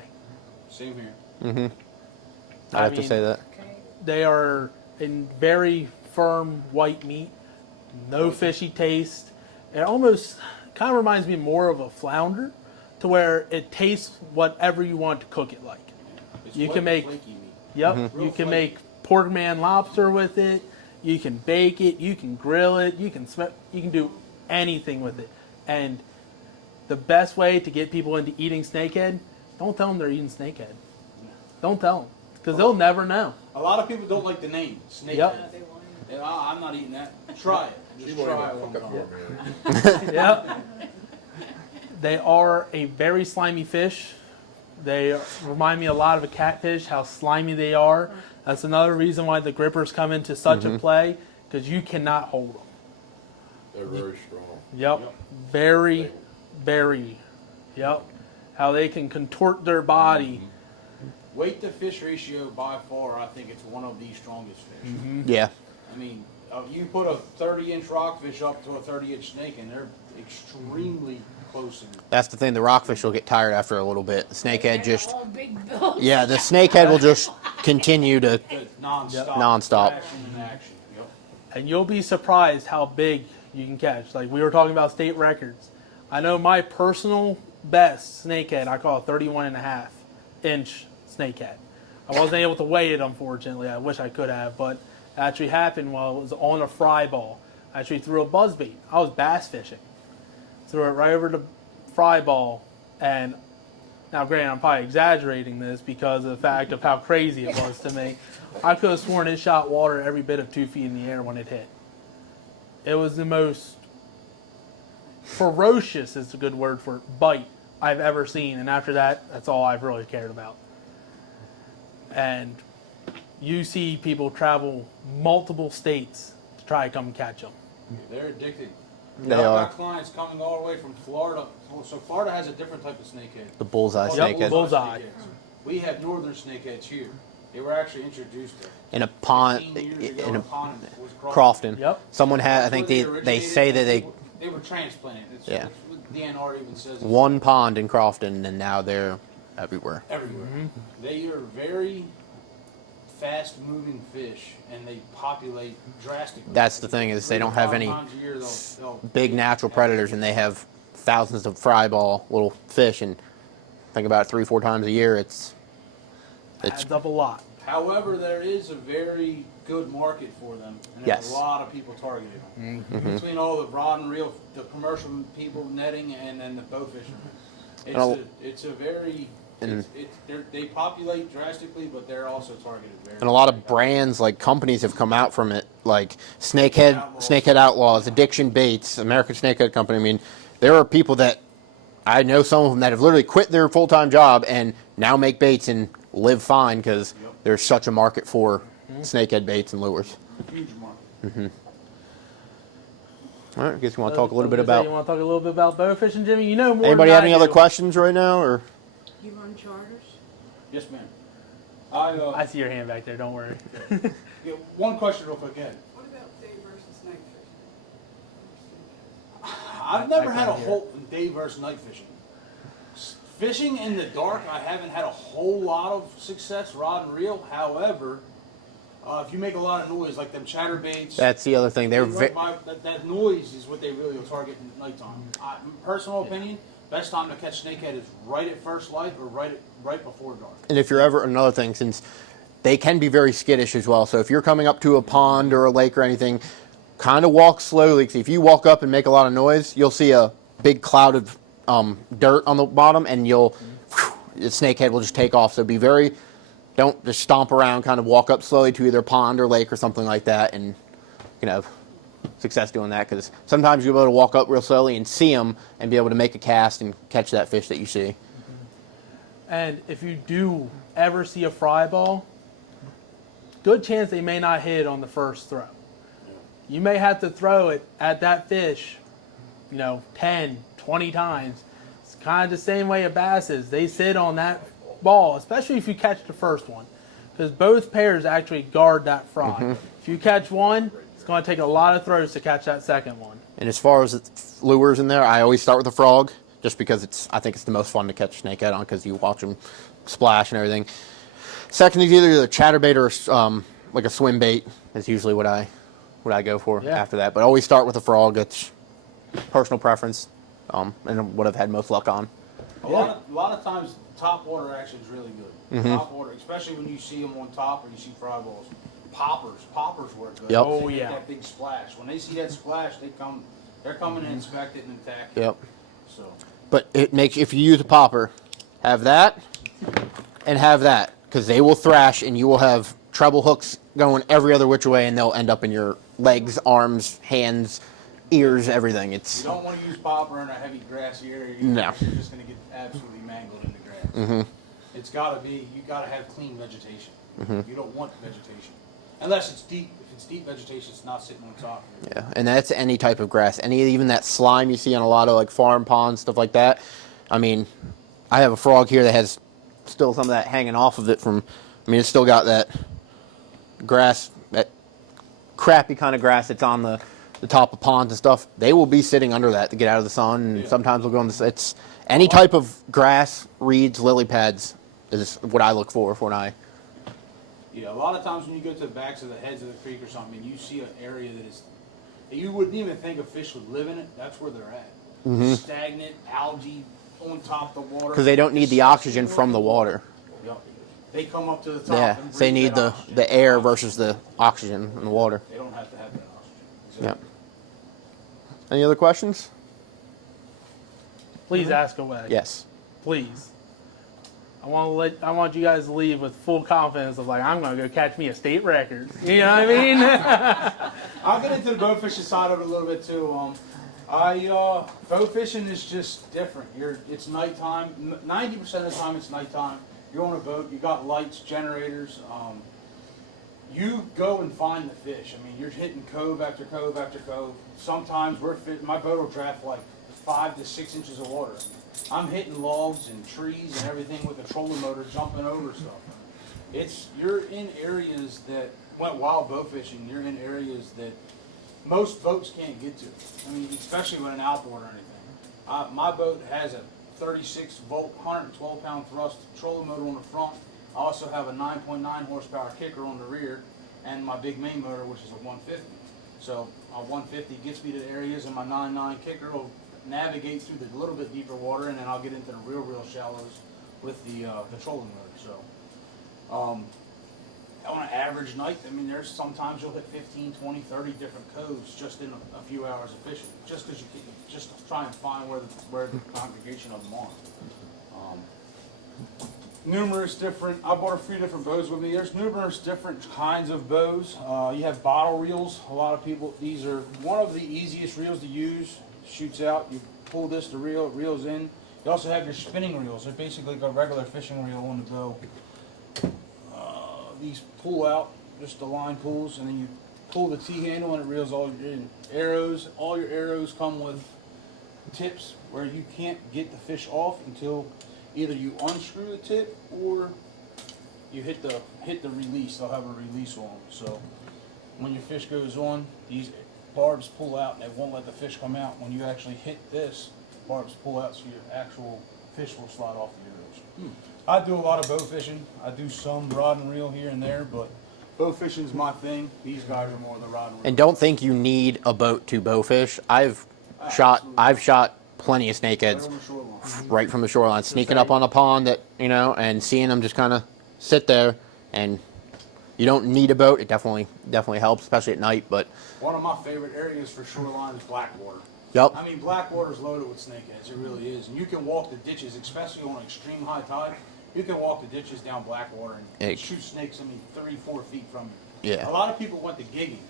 Same here. I have to say that. They are in very firm white meat, no fishy taste. It almost kind of reminds me more of a flounder, to where it tastes whatever you want to cook it like. It's You white can make- flaky meat. Yep, Real you can flaky. make pork man lobster with it. You can bake it. You can grill it. You can do anything with it. And the best way to get people into eating snakehead, don't tell them they're eating snakehead. Don't tell them, because they'll never know. A lot of people don't like the name snakehead. Yep. And I'm not eating that. Try it. Just try it one time. Yep. They are a very slimy fish. They remind me a lot of a catfish, how slimy they are. That's another reason why the grippers come into such a play, because you cannot hold them. They're very strong. Yep. Very, very. Yep. How they can contort their body. Weight to fish ratio, by far, I think it's one of the strongest fish. Yeah. I mean, you put a 30-inch rockfish up to a 30-inch snake, and they're extremely close. That's the thing. The rockfish will get tired after a little bit. The snakehead just, All big bills. yeah, the snakehead will just continue to. Non-stop. Non-stop. Action and action. Yep. And you'll be surprised how big you can catch. Like we were talking about state records. I know my personal best snakehead, I call it 31.5-inch snakehead. I wasn't able to weigh it, unfortunately. I wish I could have, but it actually happened while it was on a fry ball. I actually threw a buzzbait. I was bass fishing. Threw it right over the fry ball, and now granted, I'm probably exaggerating this because of the fact of how crazy it was to me. I could have sworn it shot water every bit of 2 feet in the air when it hit. It was the most ferocious, is a good word for it, bite I've ever seen, and after that, that's all I've really cared about. And you see people travel multiple states to try to come catch them. They're addicted. They I've are. got clients coming all the way from Florida. So Florida has a different type of snakehead. The bullseye Called snakehead. Bullseye. snakeheads. We have northern snakeheads here. They were actually introduced In a pond, 15 years ago in in a pond was Crofton. Yep. Someone had, I That's think where they originated. say that They were transplanted. It's, Yeah. it's what DNR even says. It's one pond in Crofton, and now they're everywhere. everywhere. They are very fast-moving fish, and they populate drastically. That's the thing, is they don't have any 3 to 5 times a year, they'll big natural predators, and they have thousands of fry ball little fish, and think about it, 3-4 times a year. It's Adds up a lot. However, there is a very good market for them, and there's Yes. a lot of people targeting them. Between all the rod and reel, the commercial people netting, and then the bow fishermen. It's a very, they populate drastically, but they're also targeted very. and a lot of brands, like companies, have come out from it, like Snakehead Outlaws, Addiction Baits, American Snakehead Company. I mean, there are people that I know, some of them that have literally quit their full-time job and now make baits and live fine because there's such a market for snakehead baits and lures. Huge market. All right, I guess you want to talk a little bit You about. want to talk a little bit about bow fishing, Jimmy? You know more. Anybody than have I any other do. questions right now, or? You run charters? Yes, ma'am. I see your hand back there. Don't worry. Yeah, one question real quick, Ed. What about day versus night fishing? I've never had a can't hear whole day versus night fishing. Fishing in the dark, I haven't had a whole lot of success, rod and reel. However, if you make a lot of noise, like them chatterbaits, That's the other thing. They're that noise is what they really will target in nighttime. Personal opinion, best time to catch snakehead is right at first light or right before dark. and if you're ever, another thing, since they can be very skittish as well. So if you're coming up to a pond or a lake or anything, kind of walk slowly. Because if you walk up and make a lot of noise, you'll see a big cloud of dirt on the bottom, and the snakehead will just take off. So don't just stomp around, kind of walk up slowly to either a pond or lake or something like that, and you can have success doing that, because sometimes you'll be able to walk up real slowly and see them and be able to make a cast and catch that fish that you see. And if you do ever see a fry ball, good chance they may not hit on the first throw. You may have to throw it at that fish, 10, 20 times. It's kind of the same way a bass is. They sit on that ball, especially if you catch the first one, because both pairs actually guard that fry. If you catch one, it's going to take a lot of throws to catch that second one. And as far as lures in there, I always start with a frog, just because I think it's the most fun to catch snakehead on, because you watch them splash and everything. Second is either a chatterbait or like a swim bait is usually what I go for after that. But always start with a frog. It's personal preference, and what I've had most luck on. A lot of times, top water action is really good. Top water, especially when you see them on top or you see fry balls. Poppers work good. Yep. Oh, They make yeah. That big splash. When they see that splash, they're coming to inspect it and attack it. Yep. So. But it makes, if you use a popper, have that and have that, because they will thrash and you will have treble hooks going every other which way, and they'll end up in your legs, arms, hands, ears, everything. You It's don't want to use popper in a heavy grassy area. No. You're just going to get absolutely mangled in the grass. Mm-hmm. It's got to be, you got to have clean vegetation. Mm-hmm. You don't want vegetation. Unless it's deep. If it's deep vegetation, it's not sitting on top. Yeah, and that's any type of grass. Even that slime you see on a lot of like farm ponds, stuff like that. I mean, I have a frog here that has still some of that hanging off of it from. I mean, it's still got that grass, that crappy kind of grass that's on the top of ponds and stuff. They will be sitting under that to get out of the sun, and sometimes they'll go in the. It's any type of grass, reeds, lily pads is what I look for when I. Yeah, a lot of times when you go to the backs of the heads of the creek or something, and you see an area that you wouldn't even think a fish would live in it. That's where they're at. Mm-hmm. Stagnant algae on top of the water. Because they don't need the oxygen from the water. Yep. They come up to the top. Yeah, and they breathe need that oxygen. the air versus the oxygen in the water. They don't have to have that oxygen. Yeah. Any other questions? Please ask away. Yes. Please. I want you guys to leave with full confidence of like, I'm gonna go catch me a state record. You know what I mean? I'll get into the bow fishing side of it a little bit too. Bow fishing is just different. It's nighttime. 90% of the time it's nighttime. You're on a boat. You got lights, generators. You go and find the fish. I mean, you're hitting cove after cove after cove. Sometimes my boat will draft like 5 to 6 inches of water. I'm hitting logs and trees and everything with a trolling motor jumping over stuff. You're in areas that went wild bow fishing. You're in areas that most boats can't get to. I mean, especially with an outboard or anything. My boat has a 36 volt, 112 pound thrust trolling motor on the front. I also have a 9.9 horsepower kicker on the rear, and my big main motor, which is a 150. So a 150 gets me to the areas, and my 9.9 kicker will navigate through the little bit deeper water, and then I'll get into the real shallows with the trolling motor. So on an average night, I mean, there's sometimes you'll hit 15, 20, 30 different coves just in a few hours of fishing, just because you can just try and find where the congregation of them are. Numerous different, I bought a few different bows with me. There's numerous different kinds of bows. You have bottle reels. A lot of people, these are one of the easiest reels to use. Shoots out, you pull this to reel, it reels in. You also have your spinning reels. They're basically like a regular fishing reel on the bow. These pull out, just the line pulls, and then you pull the T-handle and it reels all your arrows. All your arrows come with tips where you can't get the fish off until either you unscrew the tip or you hit the release. They'll have a release on them. So when your fish goes on, these barbs pull out and they won't let the fish come out. When you actually hit this, barbs pull out so your actual fish will slide off the arrows. I do a lot of bow fishing. I do some rod and reel here and there, but bow fishing is my thing. These guys are more of the rod and reel. And don't think you need a boat to bow fish. I've shot plenty of snakeheads right from the shoreline, sneaking up on a pond that, and seeing them just kind of sit there. And you don't need a boat. It definitely helps, especially at night. But one of my favorite areas for shoreline is Blackwater. Yep. I mean, Blackwater's loaded with snakeheads. It really is. And you can walk the ditches, especially on extreme high tide. You can walk the ditches down Blackwater and shoot snakes, 3-4 feet from you. Yeah. A lot of people went to gigging.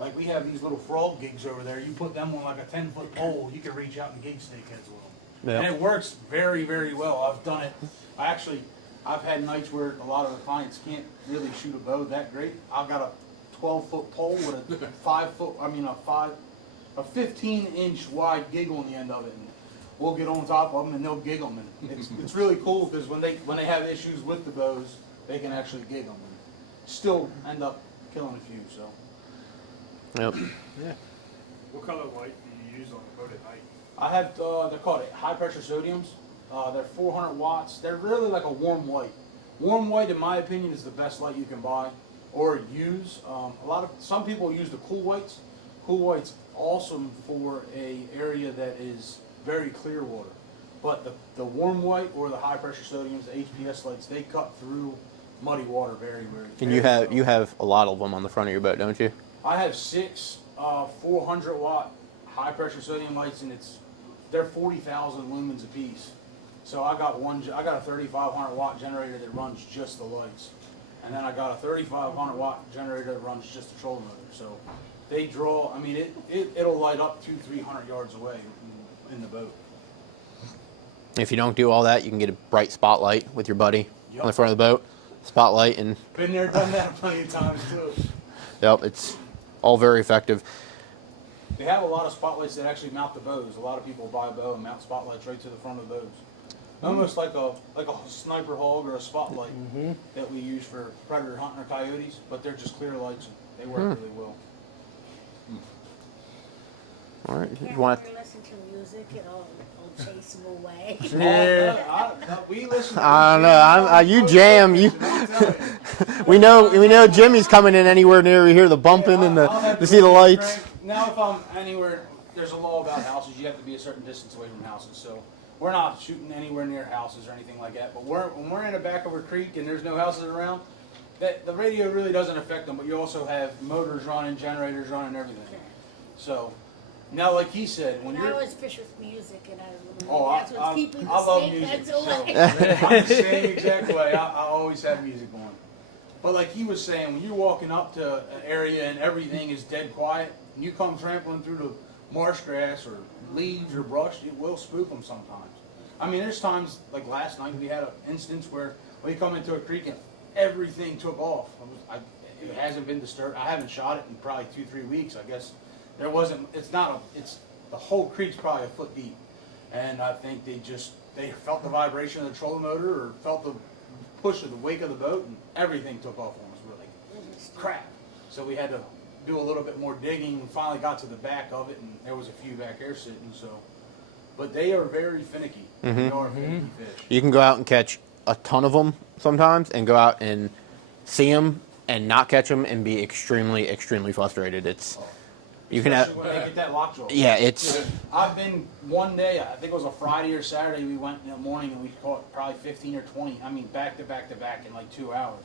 Like we have these little frog gigs over there. You put them on like a 10-foot pole, you can reach out and gig snakeheads with them. Yep. And it works very, very well. I've done it. I've had nights where a lot of the clients can't really shoot a bow that great. I've got a 12-foot pole with a 15-inch wide gig on the end of it. And we'll get on top of them and they'll gig them. And it's really cool because when they have issues with the bows, they can actually gig them and still end up killing a few. So. Yep. Yeah. What color light do you use on the boat at night? I have, they're called high pressure sodiums. They're 400 watts. They're really like a warm white. Warm white, in my opinion, is the best light you can buy or use. Some people use the cool whites. Cool white's awesome for a area that is very clear water. But the warm white or the high pressure sodiums, the HPS lights, they cut through muddy water very, very. And you have a lot of them on the front of your boat, don't you? I have 6 400-watt high pressure sodium lights, and they're 40,000 lumens apiece. So I got a 3,500-watt generator that runs just the lights, and then I got a 3,500-watt generator that runs just the trolling motor. So they draw. I mean, it'll light up 200-300 yards away in the boat. If you don't do all that, you can get a bright spotlight with your buddy Yep. on the front of the boat. Spotlight and Been there, done that plenty of times too. yep, it's all very effective. They have a lot of spotlights that actually mount the bows. A lot of people buy a bow and mount spotlights right to the front of the bows. Almost like a sniper hog or a spotlight that we use for predator hunting or coyotes, but they're just clear lights and they work really well. All right, Can't you want really listen to music, it'll chase them away. We listen. I don't know. You jam. You. we know Jimmy's coming in anywhere near. We hear the bumping and to see the lights. Now, if I'm anywhere, there's a law about houses. You have to be a certain distance away from houses. So we're not shooting anywhere near houses or anything like that. But when we're in the back of a creek and there's no houses around, the radio really doesn't affect them. But you also have motors running, generators running, everything. So now, like he said, when And you're I always fish with music, and I that's what's keeping the love snakeheads music. away. So, I'm the same exact way. I always have music on. But like he was saying, when you're walking up to an area and everything is dead quiet, and you come trampling through the marsh grass or leaves or brush, it will spook them sometimes. I mean, there's times, like last night, we had an instance where we come into a creek and everything took off. It hasn't been disturbed. I haven't shot it in probably 2-3 weeks. I guess there wasn't. It's the whole creek's probably a foot deep, and I think they felt the vibration of the trolling motor or felt the push of the wake of the boat, and everything took off on us. We're like, crap. So we had to do a little bit more digging. We finally got to the back of it, and there was a few back there sitting. So, but they are very finicky. They are finicky fish. You can go out and catch a ton of them sometimes, and go out and see them and not catch them and be extremely, extremely frustrated. You can Especially when they get that lockjaw. Yeah, it's. I've been one day, I think it was a Friday or Saturday, we went in the morning and we caught probably 15 or 20, back to back to back in like 2 hours.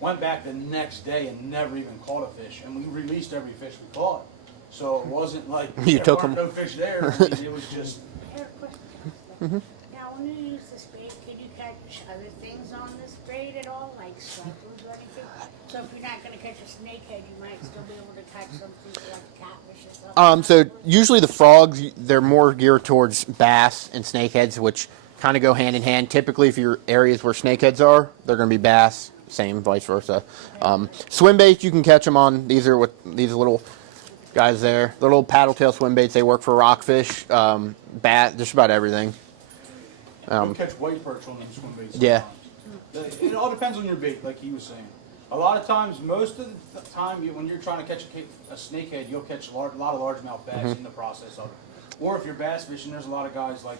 Went back the next day and never even caught a fish, and we released every fish we caught. So it wasn't like You took weren't them. no fish there. I mean, it was just, I have a question. Now, when you use this bait, can you catch other things on this bait at all, like stripers or anything? So if you're not going to catch a snakehead, you might still be able to catch something like catfish or something. So usually the frogs, they're more geared towards bass and snakeheads, which kind of go hand in hand. Typically, if you're areas where snakeheads are, they're going to be bass. Same, vice versa. Swim baits, you can catch them on. These are these little guys there. The little paddle tail swim baits. They work for rockfish, bat, just about everything. you catch white perch on them swim baits. Yeah. Sometimes. It all depends on your bait, like he was saying. A lot of times, most of the time, when you're trying to catch a snakehead, you'll catch a lot of largemouth bass in the process of it. Or if you're bass fishing, there's a lot of guys like,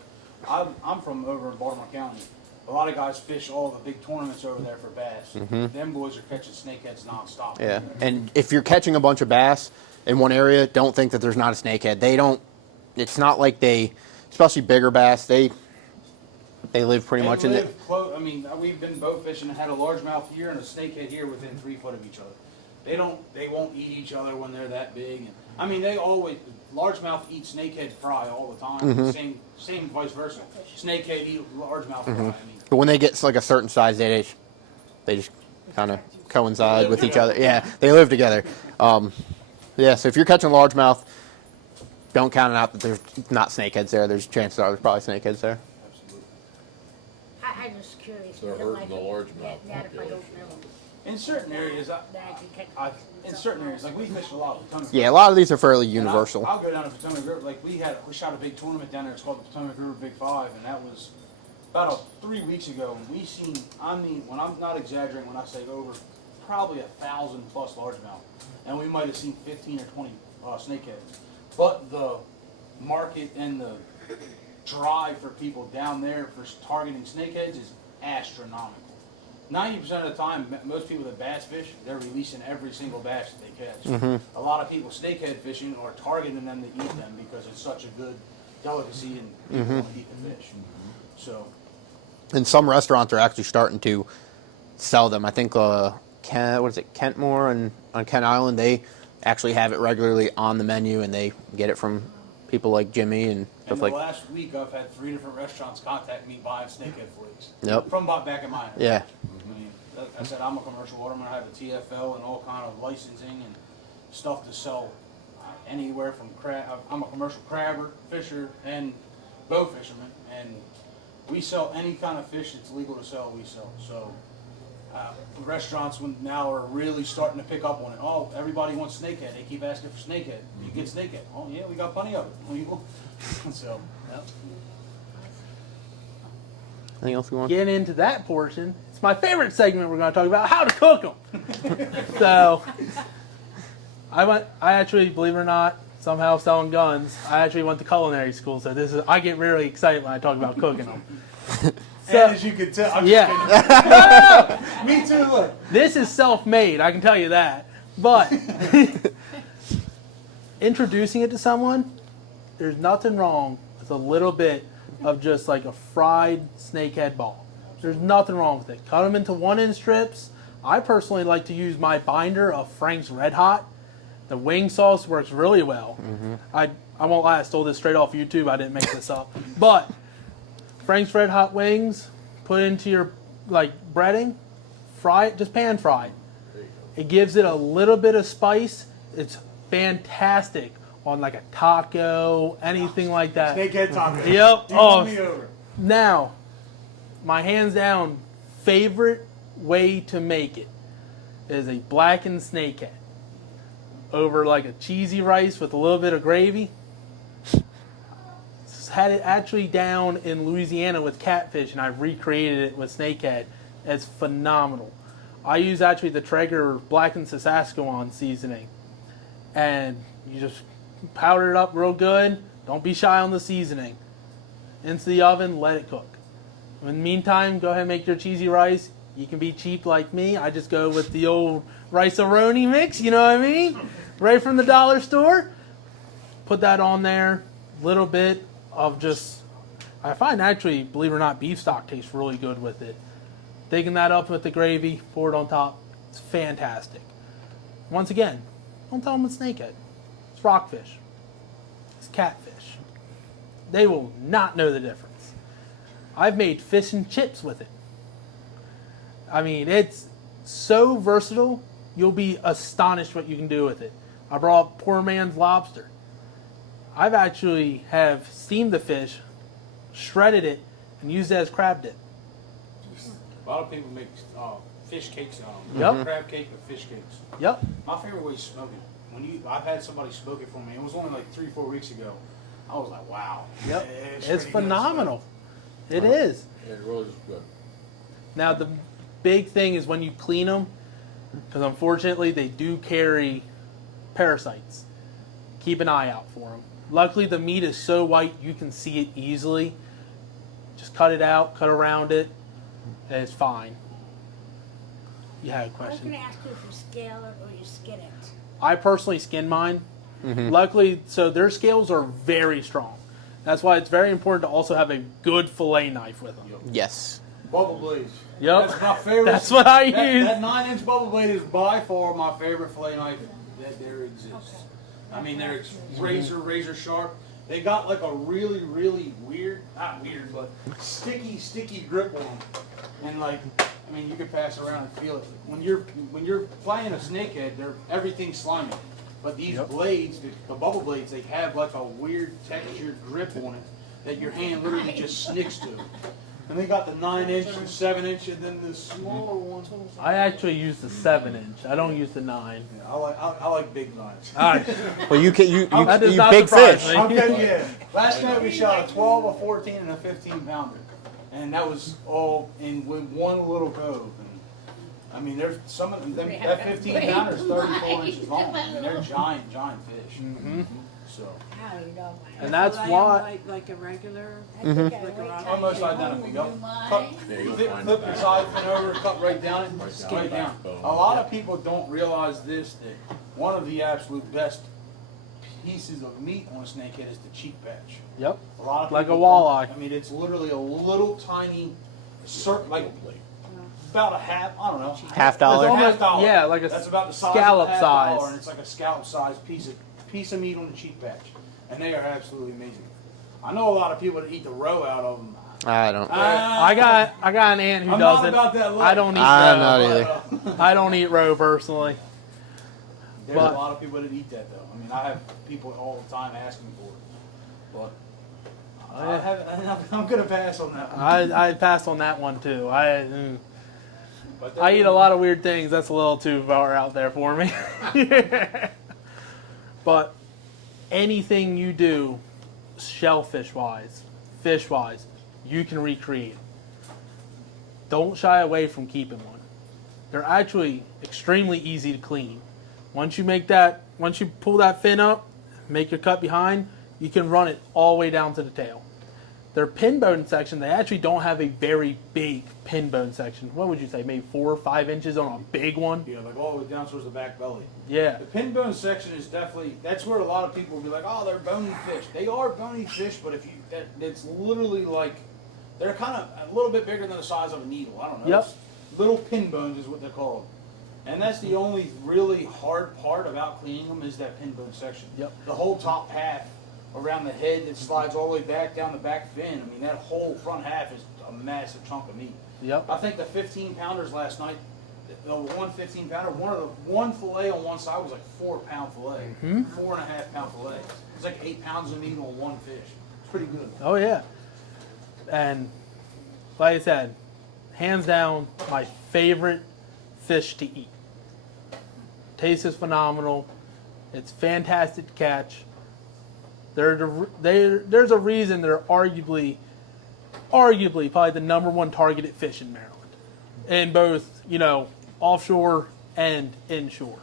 I'm from over in Baltimore County. A lot of guys fish all the big tournaments over there for bass. Them boys are catching snakeheads nonstop. Yeah. And if you're catching a bunch of bass in one area, don't think that there's not a snakehead. They don't. It's not like especially bigger bass. They live pretty much in the. Close, we've been boat fishing and had a largemouth here and a snakehead here within 3 foot of each other. They won't eat each other when they're that big. And, they always, largemouth eat snakehead fry all the time. Same vice versa. Snakehead eat largemouth fry. But when they get like a certain size, they just kind of coincide with each other. Yeah, they live together. So if you're catching largemouth, don't count it out that there's not snakeheads there. Chances are there's probably snakeheads there. I'm just curious. They're because hurting the largemouth That if I don't know. In certain areas, That I can catch like we fish a lot of Potomac. Yeah, a lot of these are fairly And universal. I'll go down to Potomac River. Like we shot a big tournament down there. It's called the Potomac River Big Five, and that was about 3 weeks ago. And we seen, when I'm not exaggerating when I say over, probably 1,000 plus largemouth, and we might have seen 15 or 20 snakeheads. But the market and the drive for people down there for targeting snakeheads is astronomical. 90% of the time, most people that bass fish, they're releasing every single bass that they catch. A lot of people snakehead fishing are targeting them to eat them because it's such a good delicacy and people want to eat the fish. So, And some restaurants are actually starting to sell them. I think Kentmore and on Kent Island, they actually have it regularly on the menu, and they get it from people like Jimmy and In stuff the like. last week, I've had 3 different restaurants contact me buying snakehead flakes. Yep. From back in my area. Yeah. I mean, like I said, I'm a commercial waterman. I have a TFL and all kind of licensing and stuff to sell anywhere from crab. I'm a commercial crabber, fisher, and bow fisherman, and we sell any kind of fish that's legal to sell. We sell. So the restaurants now are really starting to pick up on it. Oh, everybody wants snakehead. They keep asking for snakehead. You get snakehead. Oh yeah, we got plenty of it. So. Yep. Anything else you want? Getting into that portion, it's my favorite segment. We're going to talk about how to cook them. So, I actually, believe it or not, somehow selling guns. I actually went to culinary school, so I get really excited when I talk about cooking them. And as you can tell, I'm Yeah. me too. Look. This is self-made, I can tell you that. But introducing it to someone, there's nothing wrong with a little bit of just like a fried snakehead ball. There's nothing wrong with it. Cut them into 1-inch strips. I personally like to use my binder of Frank's Red Hot. The wing sauce works really well. I won't lie, I stole this straight off YouTube. I didn't make this up. But Frank's Red Hot wings, put into your breading, fry it, just pan fry it. It gives it a little bit of spice. It's fantastic on like a taco, anything like that. Snakehead taco. Yep. You won me over. Now, my hands down favorite way to make it is a blackened snakehead over like a cheesy rice with a little bit of gravy. Had it actually down in Louisiana with catfish, and I've recreated it with snakehead. It's phenomenal. I use actually the Traeger blackened Saskatchewan seasoning, and you just powder it up real good. Don't be shy on the seasoning. Into the oven, let it cook. In the meantime, go ahead and make your cheesy rice. You can be cheap like me. I just go with the old rice-a-roni mix, you know what I mean? Right from the dollar store. Put that on there. Little bit of just, I find actually, believe it or not, beef stock tastes really good with it. Digging that up with the gravy, pour it on top. It's fantastic. Once again, don't tell them it's snakehead. It's rockfish. It's catfish. They will not know the difference. I've made fish and chips with it. I mean, it's so versatile, you'll be astonished what you can do with it. I brought poor man's lobster. I've actually have steamed the fish, shredded it, and used it as crab dip. A lot of people make fish cakes. Yep. Crab cake with fish cakes. Yep. My favorite way is smoking. I've had somebody smoke it for me. It was only like 3-4 weeks ago. I was like, wow. Yep. It's It's pretty good. phenomenal. It is. Yeah, it really is good. Now, the big thing is when you clean them, because unfortunately they do carry parasites. Keep an eye out for them. Luckily, the meat is so white you can see it easily. Just cut it out, cut around it, and it's fine. You had a I was question. gonna ask you if you scale it or you skin it. I personally skin mine. Luckily, so their scales are very strong. That's why it's very important to also have a good fillet knife with them. Yes. Bubble blades. Yep. That's my favorite. That's what I use. That 9-inch bubble blade is by far my favorite fillet knife that there exists. I mean, they're razor sharp. They got like a really, really weird, not weird, but sticky grip on them. And like, I mean, you can pass it around and feel it. When you're flying a snakehead, everything's slimy. But these blades, the bubble blades, they have like a weird textured grip on it that your hand literally just snicks to. And they got the 9-inch and 7-inch, and then the smaller ones. I actually use the 7-inch. I don't use the 9. Yeah, I like big knives. Well, you That does you not big surprise fish. me. Okay, yeah. Last night we shot a 12, a 14, and a 15 pounder, and that was all in with one little cove. And I mean, there's some of them. That 15 pounder is 34 inches long. I mean, they're giant fish. So How you know, And that's why. Like a regular. almost identical. Yep. Cut, flip the side fin over, cut right down it, right down. A lot of people don't realize this, that one of the absolute best pieces of meat on a snakehead is the cheek patch. Yep. A lot of Like a people walleye. don't- I mean, it's literally a little tiny circle, like about a half. I don't know. $half. It's almost- $half. yeah, like a that's about the size scallop of a size. $half, and it's like a scallop size piece of meat on the cheek patch, and they are absolutely amazing. I know a lot of people that eat the roe out of them. I don't. I got an aunt who I'm does not it. about that life. I don't eat I'm roe. not either. I don't eat roe personally. There's But- a lot of people that eat that though. I mean, I have people all the time asking for it, but I'm gonna pass on that one. I pass on that one too. But I eat a lot of weird things. That's a little too far out there for me. But anything you do, shellfish wise, fish wise, you can recreate. Don't shy away from keeping one. They're actually extremely easy to clean. Once you pull that fin up, make your cut behind, you can run it all the way down to the tail. Their pin bone section, they actually don't have a very big pin bone section. What would you say, maybe 4 or 5 inches on a big one? Yeah, like all the way down towards the back belly. Yeah. The pin bone section is definitely, that's where a lot of people will be like, oh, they're bony fish. They are bony fish, but it's literally like, they're kind of a little bit bigger than the size of a needle. I don't know. Yep. It's little pin bones is what they're called. And that's the only really hard part about cleaning them is that pin bone section. Yep. The whole top half around the head that slides all the way back down the back fin. I mean, that whole front half is a massive chunk of meat. Yep. I think the 15 pounders last night, the one 15 pounder, one fillet on one side was like 4 pound fillet, 4.5 pound fillet. It's like 8 pounds of meat on one fish. It's pretty good. Oh yeah. And like I said, hands down, my favorite fish to eat. Taste is phenomenal. It's fantastic to catch. There's a reason they're arguably probably the #1 targeted fish in Maryland, in both offshore and inshore.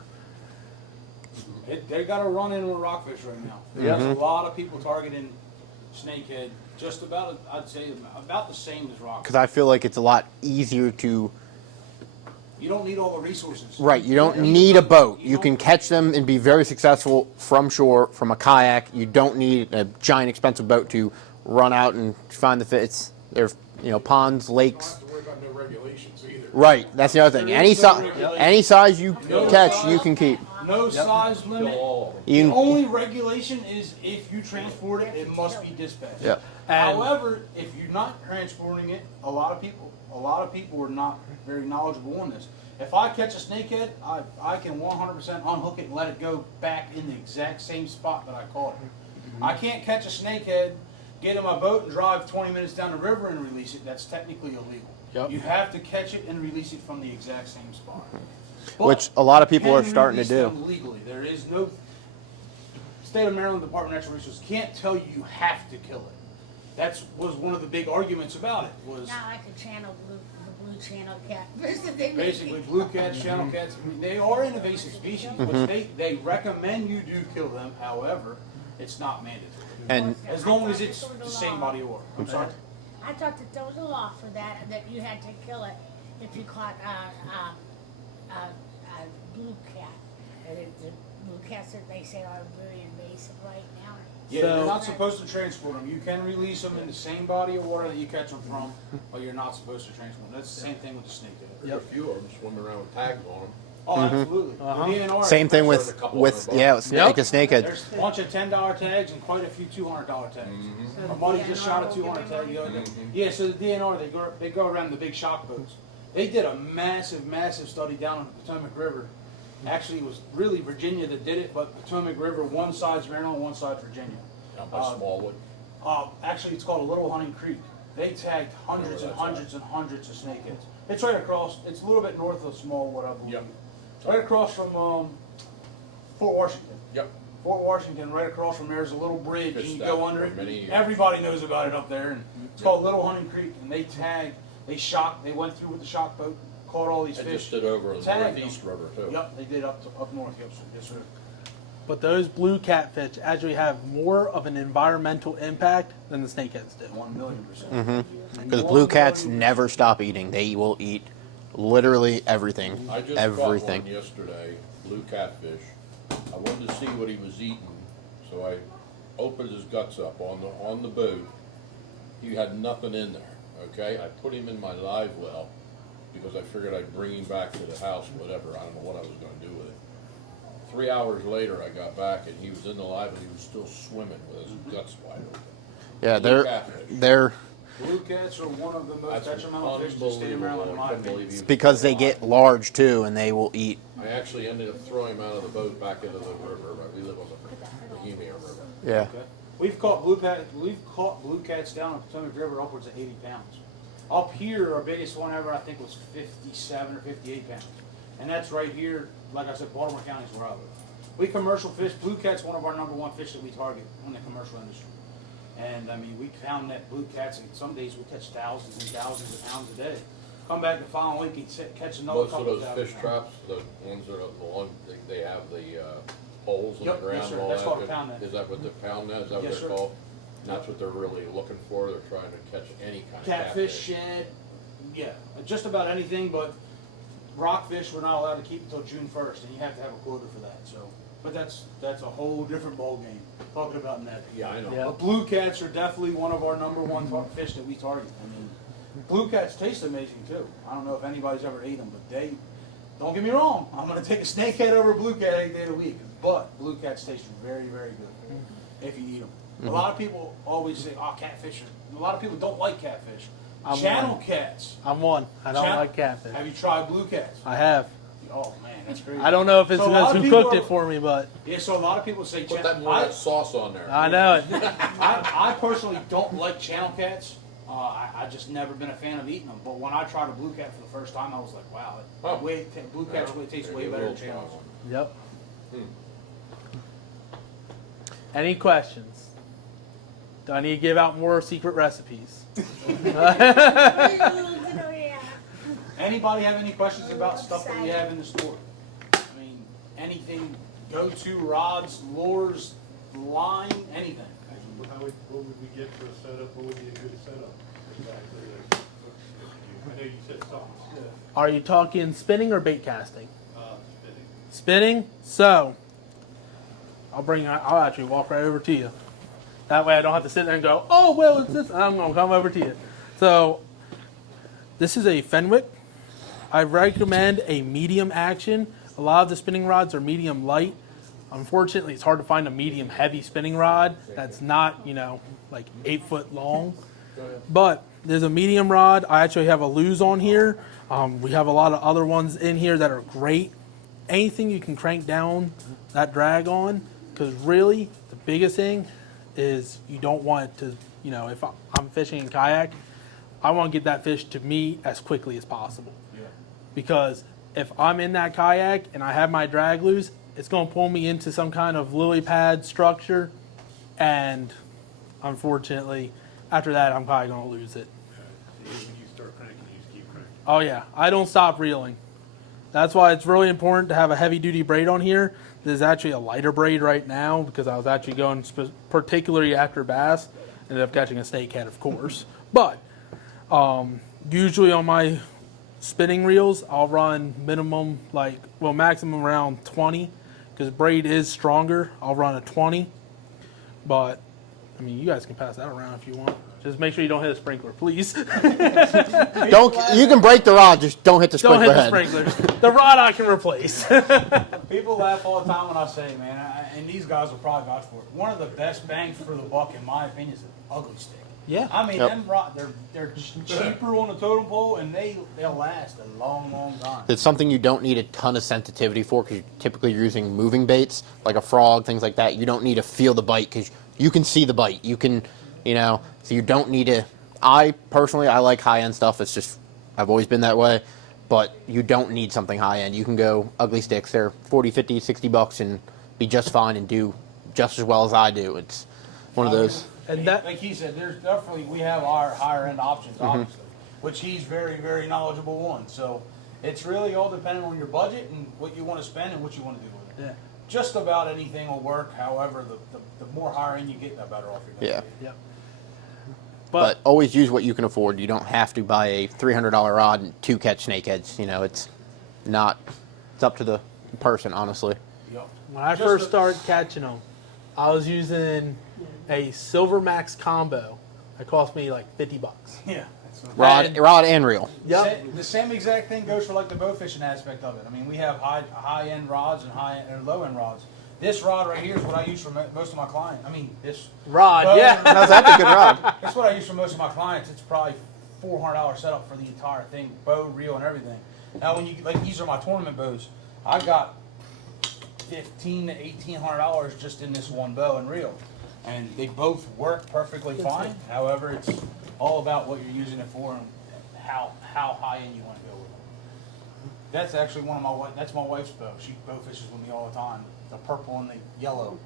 They got a run in with rockfish right now. There's a lot of people targeting snakehead. Just about, I'd say, about the same as rockfish. Because I feel like it's a lot easier to. You don't need all the resources. Right, you don't need a boat. You can catch them and be very successful from shore, from a kayak. You don't need a giant expensive boat to run out and find the fish. There's ponds, lakes. Don't have to worry about no regulations either. Right, that's the other thing. Any size you catch, you can keep. No size limit. You The can- only regulation is if you transport it, it must be dispatched. Yeah. And- However, if you're not transporting it, a lot of people are not very knowledgeable on this. If I catch a snakehead, I can 100% unhook it and let it go back in the exact same spot that I caught it. I can't catch a snakehead, get in my boat and drive 20 minutes down the river and release it. That's technically illegal. Yep. You have to catch it and release it from the exact same spot. But Which a lot of people you are can starting to release do. them legally. There is no state of Maryland Department of Natural Resources can't tell you you have to kill it. That was one of the big arguments about it. Was Not like a channel the blue channel cat. They make basically blue cats, channel cats. I mean, they are an invasive species, which they recommend you do kill them. However, it's not mandatory. And As long as it's the same body of water. I'm sorry. I thought that there was a law for that you had to kill it if you caught a blue cat. The blue cats that they say are very invasive right now. Yeah, So- you're not supposed to transport them. You can release them in the same body of water that you catch them from, but you're not supposed to transport them. That's the same thing with the snakehead. There's a few of them swimming around with tags on them. Oh, absolutely. Uh-huh. The DNR same thing There's with a couple with on the yeah, boat. like a snakehead. There's a bunch of $10 tags and quite a few $200 tags. My buddy just shot a $200 tag the other day. Yeah, so the DNR, they go around the big shock boats. They did a massive study down on the Potomac River. Actually, it was really Virginia that did it, but Potomac River, one side's Maryland, one side's Virginia. Down by Smallwood. Actually, it's called a Little Hunting Creek. They tagged hundreds and hundreds and hundreds of snakeheads. It's right across, it's a little bit north of Smallwood, I believe. Yep. Right across from Fort Washington. Yep. Fort Washington, right across from there's a little bridge, and you Fished go that under for it. many years. Everybody knows about it up there, and it's called Little Hunting Creek. And they tagged, they went through with the shock boat, caught all these They fish. just did over the Tagged Northeast them. River too. Yep, they did up north. Yep, yes, sir. But those blue catfish actually have more of an environmental impact than the snakeheads do. 1,000,000%. Because blue cats never stop eating. They will eat literally everything. I just Everything. caught one yesterday, blue catfish. I wanted to see what he was eating, so I opened his guts up on the boat. He had nothing in there. Okay, I put him in my live well because I figured I'd bring him back to the house, whatever. I don't know what I was gonna do with it. 3 hours later, I got back and he was in the live and he was still swimming with his guts wide open. Yeah, Blue catfish. Blue cats are one of the most That's detrimental fish to the state of Maryland, in my opinion. it's because they get large too, and they will eat. I actually ended up throwing him out of the boat back into the river, but we live on the Bohemia River. Yeah. Okay. We've caught blue cats down on Potomac River upwards of 80 pounds. Up here, our biggest one ever, I think, was 57 or 58 pounds. And that's right here, like I said, Baltimore County is where I live. We commercial fish. Blue cat's one of our #1 fish that we target in the commercial industry. And I mean, we found that blue cats, and some days we catch thousands and thousands of pounds a day. Come back the following week, and catch another Most of couple those thousand fish pounds. traps, the ones that are long, they have the holes in the Yep, ground yes, sir. and all That's that. called a pound net. Is that what the pound net, is that what Yes, they're sir. called? And that's what they're really looking for, they're trying to catch any kind of Catfish, shad, yeah, just about anything, but rockfish we're not allowed to keep until June 1st, and you have to have a quota for that, so. But that's a whole different ballgame, talking about netting. Yeah, I know. Yeah. But blue cats are definitely one of our #1 fish that we target. I mean, blue cats taste amazing too. I don't know if anybody's ever ate them, but they, don't get me wrong, I'm gonna take a snakehead over a blue cat any day of the week, but blue cats taste very, very good if you eat them. A lot of people always say, oh, catfish, a lot of people don't like catfish. I'm Channel one. cats. I'm one. I don't Channel- like catfish. Have you tried blue cats? I have. Oh man, that's crazy. I don't know if it's So a lot because of who people cooked are- it for me, but Yeah, so a lot of people say Put that more of that sauce on there. I know it. I personally don't like channel cats. I just never been a fan of eating them. But when I tried a blue cat for the first time, I was like, wow, Huh. blue cats taste way Maybe a better than little channels. sauce. Yep. Hmm. Any questions? Do I need to give out more secret recipes? Anybody have any questions about stuff that we have in the store? I mean, anything, go-to rods, lures, line, anything. What would we get for a setup? What would be a good setup? Exactly. I know you said something. Are you talking spinning or bait casting? Spinning. Spinning? So, I'll actually walk right over to you. That way I don't have to sit there and go, oh, well, it's this. I'm going to come over to you. So, this is a Fenwick. I recommend a medium action. A lot of the spinning rods are medium light. Unfortunately, it's hard to find a medium heavy spinning rod that's not, like 8 foot long. But there's a medium rod. I actually have a Lose on here. We have a lot of other ones in here that are great. Anything you can crank down that drag on, because really the biggest thing is you don't want it to, if I'm fishing in kayak, I want to get that fish to me as quickly as possible. Because if I'm in that kayak and I have my drag loose, it's going to pull me into some kind of lily pad structure, and unfortunately, after that, I'm probably going to lose it. When you start cranking, you just keep cranking. Oh yeah, I don't stop reeling. That's why it's really important to have a heavy duty braid on here. There's actually a lighter braid right now because I was actually going particularly after bass. Ended up catching a snakehead, of course. But usually on my spinning reels, I'll run minimum maximum around 20 because braid is stronger. I'll run a 20. But I mean, you guys can pass that around if you want. Just make sure you don't hit a sprinkler, please. You can break the rod, just don't hit the Don't sprinkler hit the head. sprinklers. The rod I can replace. People laugh all the time when I say, man, and these guys will probably vouch for it. One of the best bangs for the buck, in my opinion, is an ugly stick. Yeah. I mean, Yep. them they're cheaper on the totem pole, and they'll last a long, long time. It's something you don't need a ton of sensitivity for because typically you're using moving baits like a frog, things like that. You don't need to feel the bite because you can see the bite. You can, so you don't need to. I personally like high-end stuff. It's just, I've always been that way. But you don't need something high-end. You can go ugly sticks. They're 40, 50, 60 bucks and be just fine and do just as well as I do. It's one of those. And that, Like he said, there's definitely, we have our higher end options, obviously, which he's very, very knowledgeable on. So it's really all dependent on your budget and what you want to spend and what you want to do with it. yeah. Just about anything will work. However, the more higher end you get, the better off you're going to Yeah. be. Yep. But always use what you can afford. You don't have to buy a $300 rod and 2 catch snakeheads. It's not. It's up to the person, honestly. Yep. When I Just first a- started catching them, I was using a Silver Max combo. It cost me like $50. Yeah, Rod and reel. Yep. The same exact thing goes for like the bow fishing aspect of it. I mean, we have high end rods and low end rods. This rod right here is what I use for most of my clients. I mean, this Rod, bow- yeah. No, that's a good rod. That's what I use for most of my clients. It's probably $400 setup for the entire thing, bow, reel, and everything. Now, when you like, these are my tournament bows. I got $1,500 to $1,800 just in this one bow and reel, and they both work perfectly fine. However, it's all about what you're using it for and how high end you want to go with it. That's actually one of my wife's bow. She bow fishes with me all the time. The purple and the yellow.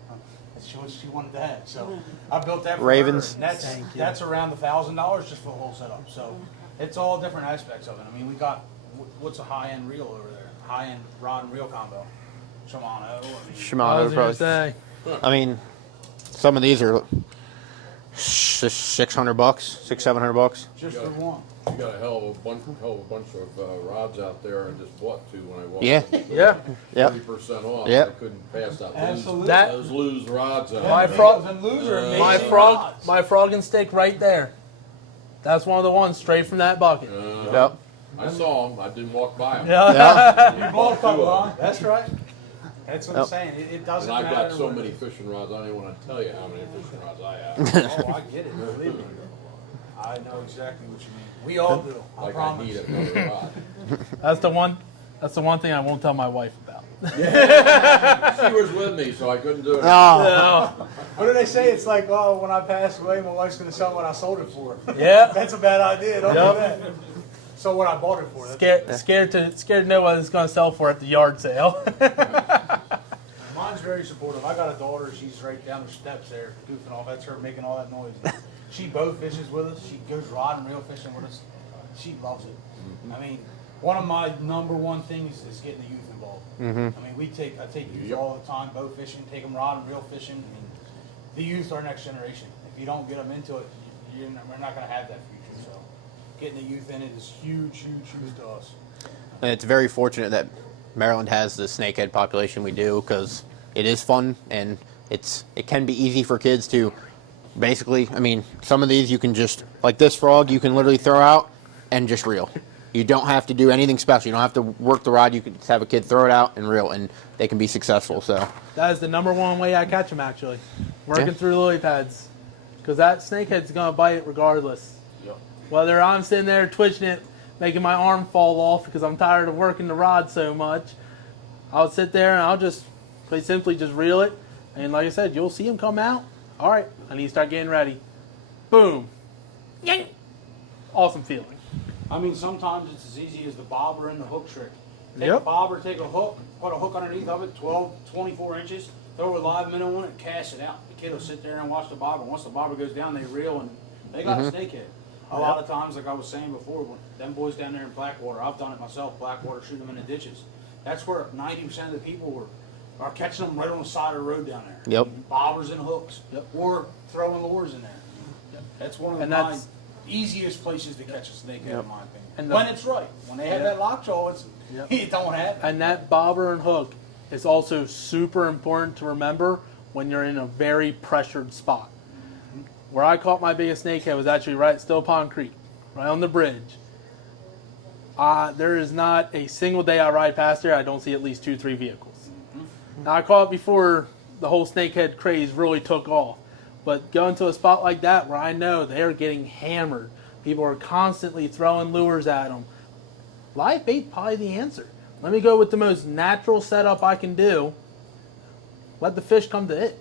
That's what she wanted to have. So I built that for Ravens. her. And that's around $1,000 just for the whole setup. So it's all different aspects of it. I mean, we got what's a high end reel over there? High end rod and reel combo. Shimano. Shimano probably. I mean, some of these are $600, $700. Just for one. You got a hell of a bunch of rods out there. I just bought two when I walked. Yeah. in. Yeah. Yep. 30% off. Yep. I couldn't pass that. Absolutely. Those loose rods out My there. frog- and loser amazing rods. My frog and stick right there. That's one of the ones straight from that bucket. Yep. I saw them. I didn't walk by them. Yeah. You bought a couple, huh? That's right. That's what I'm Yep. saying. It doesn't And I've matter. got so what- many fishing rods. I don't even want to tell you how many fishing rods I have. Oh, I get it. Believe me. I know exactly what you mean. We all do. I Like I promise. need another rod. That's the one. That's the one thing I won't tell my wife about. She was with me, so I couldn't do it. Oh. No. What do they say? It's like, oh, when I pass away, my wife's gonna sell what I sold it for. Yeah. That's a bad idea. Don't Yep. do that. So what I bought it for. That's- Scared to know what it's going to sell for at the yard sale. Mine's very supportive. I got a daughter. She's right down the steps there, goofing off. That's her making all that noise. She bow fishes with us. She goes rod and reel fishing with us. She loves it. I mean, one of my number one things is getting the youth involved. I mean, I take youth all the time, bow fishing, take them rod and reel fishing. I mean, the youth are our next generation. If you don't get them into it, we're not going to have that future. So, getting the youth in it is huge, huge, huge to us. And it's very fortunate that Maryland has the snakehead population we do, because it is fun and it can be easy for kids to basically, I mean, some of these you can just, like this frog, you can literally throw out and just reel. You don't have to do anything special. You don't have to work the rod. You can just have a kid throw it out and reel, and they can be successful. So That is the number one way I catch them, actually. Working Yeah. through lily pads. Because that snakehead's going to bite it regardless. Yep. Whether I'm sitting there twitching it, making my arm fall off because I'm tired of working the rod so much, I'll sit there and I'll just quite simply just reel it. And like I said, you'll see them come out. All right, I need to start getting ready. Boom. Yank. Awesome feeling. I mean, sometimes it's as easy as the bobber and the hook trick. Take Yep. a bobber, take a hook, put a hook underneath of it, 12, 24 inches, throw a live minnow on it, cast it out. The kid will sit there and watch the bobber. Once the bobber goes down, they reel, and they got a snakehead. A lot of times, like I was saying before, when them boys down there in Blackwater, I've done it myself, Blackwater, shoot them in the ditches. That's where 90% of the people are catching them right on the side of the road down there. Yep. Bobbers and hooks, or throwing lures in there. That's one of And my that's- easiest places to catch a snakehead, in my opinion. And When it's right. When they have Yep. that lockjaw, it's it don't happen. And that bobber and hook is also super important to remember when you're in a very pressured spot. Where I caught my biggest snakehead was actually right at Still Pond Creek, right on the bridge. There is not a single day I ride past there I don't see at least 2-3 vehicles. Now I caught it before the whole snakehead craze really took off. But going to a spot like that where I know they're getting hammered, people are constantly throwing lures at them, live bait probably the answer. Let me go with the most natural setup I can do. Let the fish come to it.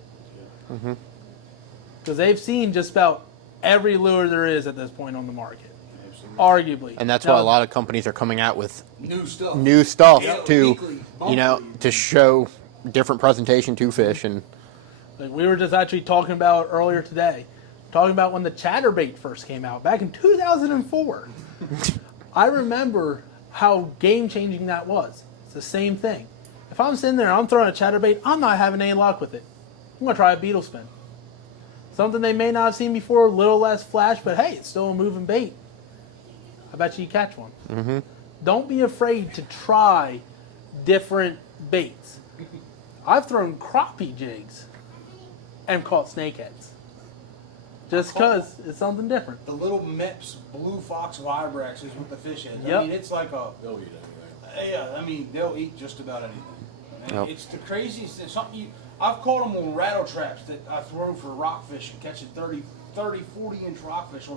Because they've seen just about every lure there is at this point on the market. Arguably. and that's Now, why a lot of companies are coming out with New stuff. new stuff Yeah, to, weekly, you know, monthly. to show different presentation to fish. And like we were just actually talking about earlier today. Talking about when the chatterbait first came out back in 2004. I remember how game-changing that was. It's the same thing. If I'm sitting there, I'm throwing a chatterbait, I'm not having any luck with it. I'm going to try a beetle spin. Something they may not have seen before, a little less flash, but hey, it's still a moving bait. I bet you catch one. Don't be afraid to try different baits. I've thrown crappie jigs and caught snakeheads. just because it's something different. The little Mips Blue Fox Vibrexes with the fish heads. Yep. I mean, it's like a, They'll eat anything. yeah, I mean, they'll eat just about anything. And Yep. it's the craziest thing. I've caught them on rattle traps that I throw for rock fishing, catching 30, 40-inch rockfish.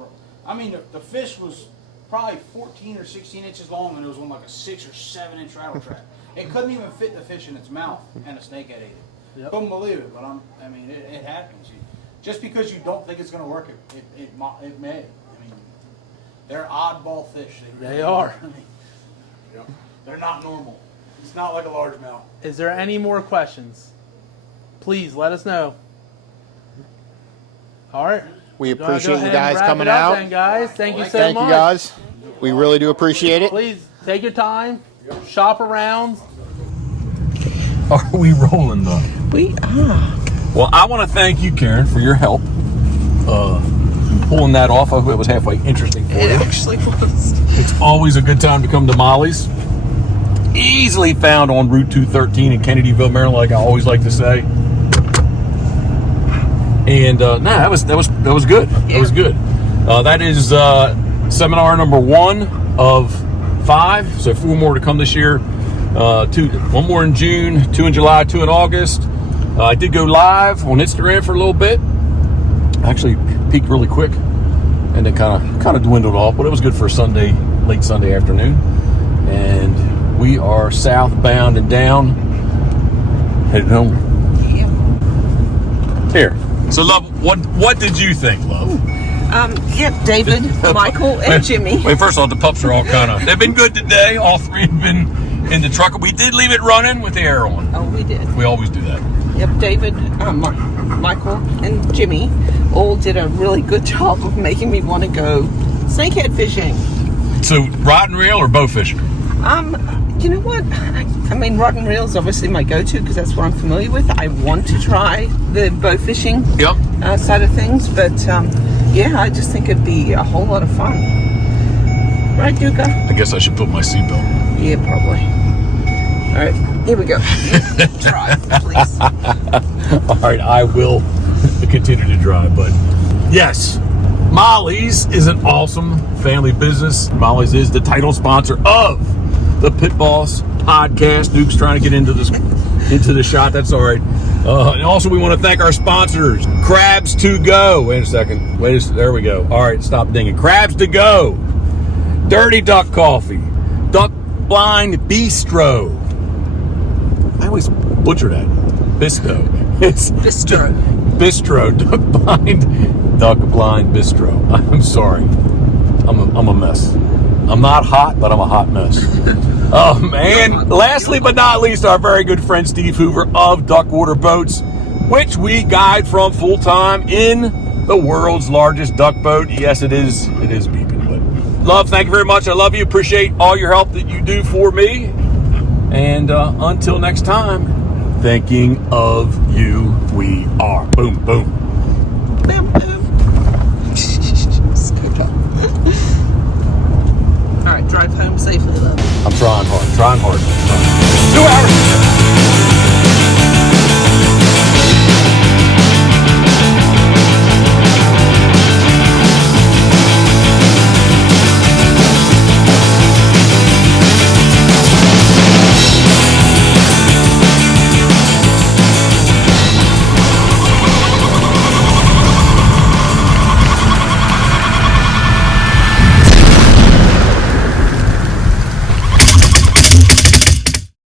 I mean, the fish was probably 14 or 16 inches long, and it was on like a 6 or 7 inch rattle trap. It couldn't even fit the fish in its mouth, and a snakehead ate it. Yep. Couldn't believe it, but I mean, it happens. Just because you don't think it's going to work, it may. I mean, they're oddball fish. They are. I mean, they're not normal. It's not like a largemouth. Is there any more questions? Please let us know. All right. We Gonna go appreciate ahead you and guys wrap coming it up out. then, guys. Thank you so Thank much. you guys. We really do appreciate it. Please take your time, shop around. Are we rolling though? We are. Well, I want to thank you, Karen, for your help pulling that off. I hope it was halfway interesting for It you. actually was. It's always a good time to come to Molly's. Easily found on Route 213 in Kennedyville, Maryland, like I always like to say. And that was good. That was good. That is seminar number 1 of 5. So 4 more to come this year. 1 more in June, 2 in July, 2 in August. I did go live on Instagram for a little bit. Actually peaked really quick, and then kind of dwindled off. But it was good for a Sunday, late Sunday afternoon. And we are southbound and down, headed home. Yeah. Here. So, love, what did you think, love? Yep, David, Michael, and Jimmy. Wait, first of all, the pups are all they've been good today. All 3 have been in the truck. We did leave it running with the air on. Oh, we did. We always do that. Yep, David, Michael, and Jimmy all did a really good job of making me want to go snakehead fishing. So, rod and reel or bow fishing? You know what? I mean, rod and reel is obviously my go-to because that's what I'm familiar with. I want to try the bow fishing side of things, but yeah, I just think it'd be a whole lot of fun. Right, Duca? I guess I should put my seatbelt. Yeah, probably. All right, here we go. Drive, please. All right, I will continue to drive, but yes, Molly's is an awesome family business. Molly's is the title sponsor of the Pitboss podcast. Duke's trying to get into the shot. That's all right. And also, we want to thank our sponsors, Crabs to Go. Wait a second. There we go. All right, stop dinging. Crabs to Go, Dirty Duck Coffee, Duck Blind Bistro. I always butcher that. Bistro. It's Bistro. Bistro. Duck Blind Bistro. I'm sorry. I'm a mess. I'm not hot, but I'm a hot mess. And lastly but not least, our very good friend Steve Hoover of Duckwater Boats, which we guide from full time in the world's largest duck boat. Yes, it is beeping. But love, thank you very much. I love you. Appreciate all your help that you do for me. And until next time, thinking of you, we are. Boom, boom. Boom, boom. All right, drive home safely, love. I'm trying hard.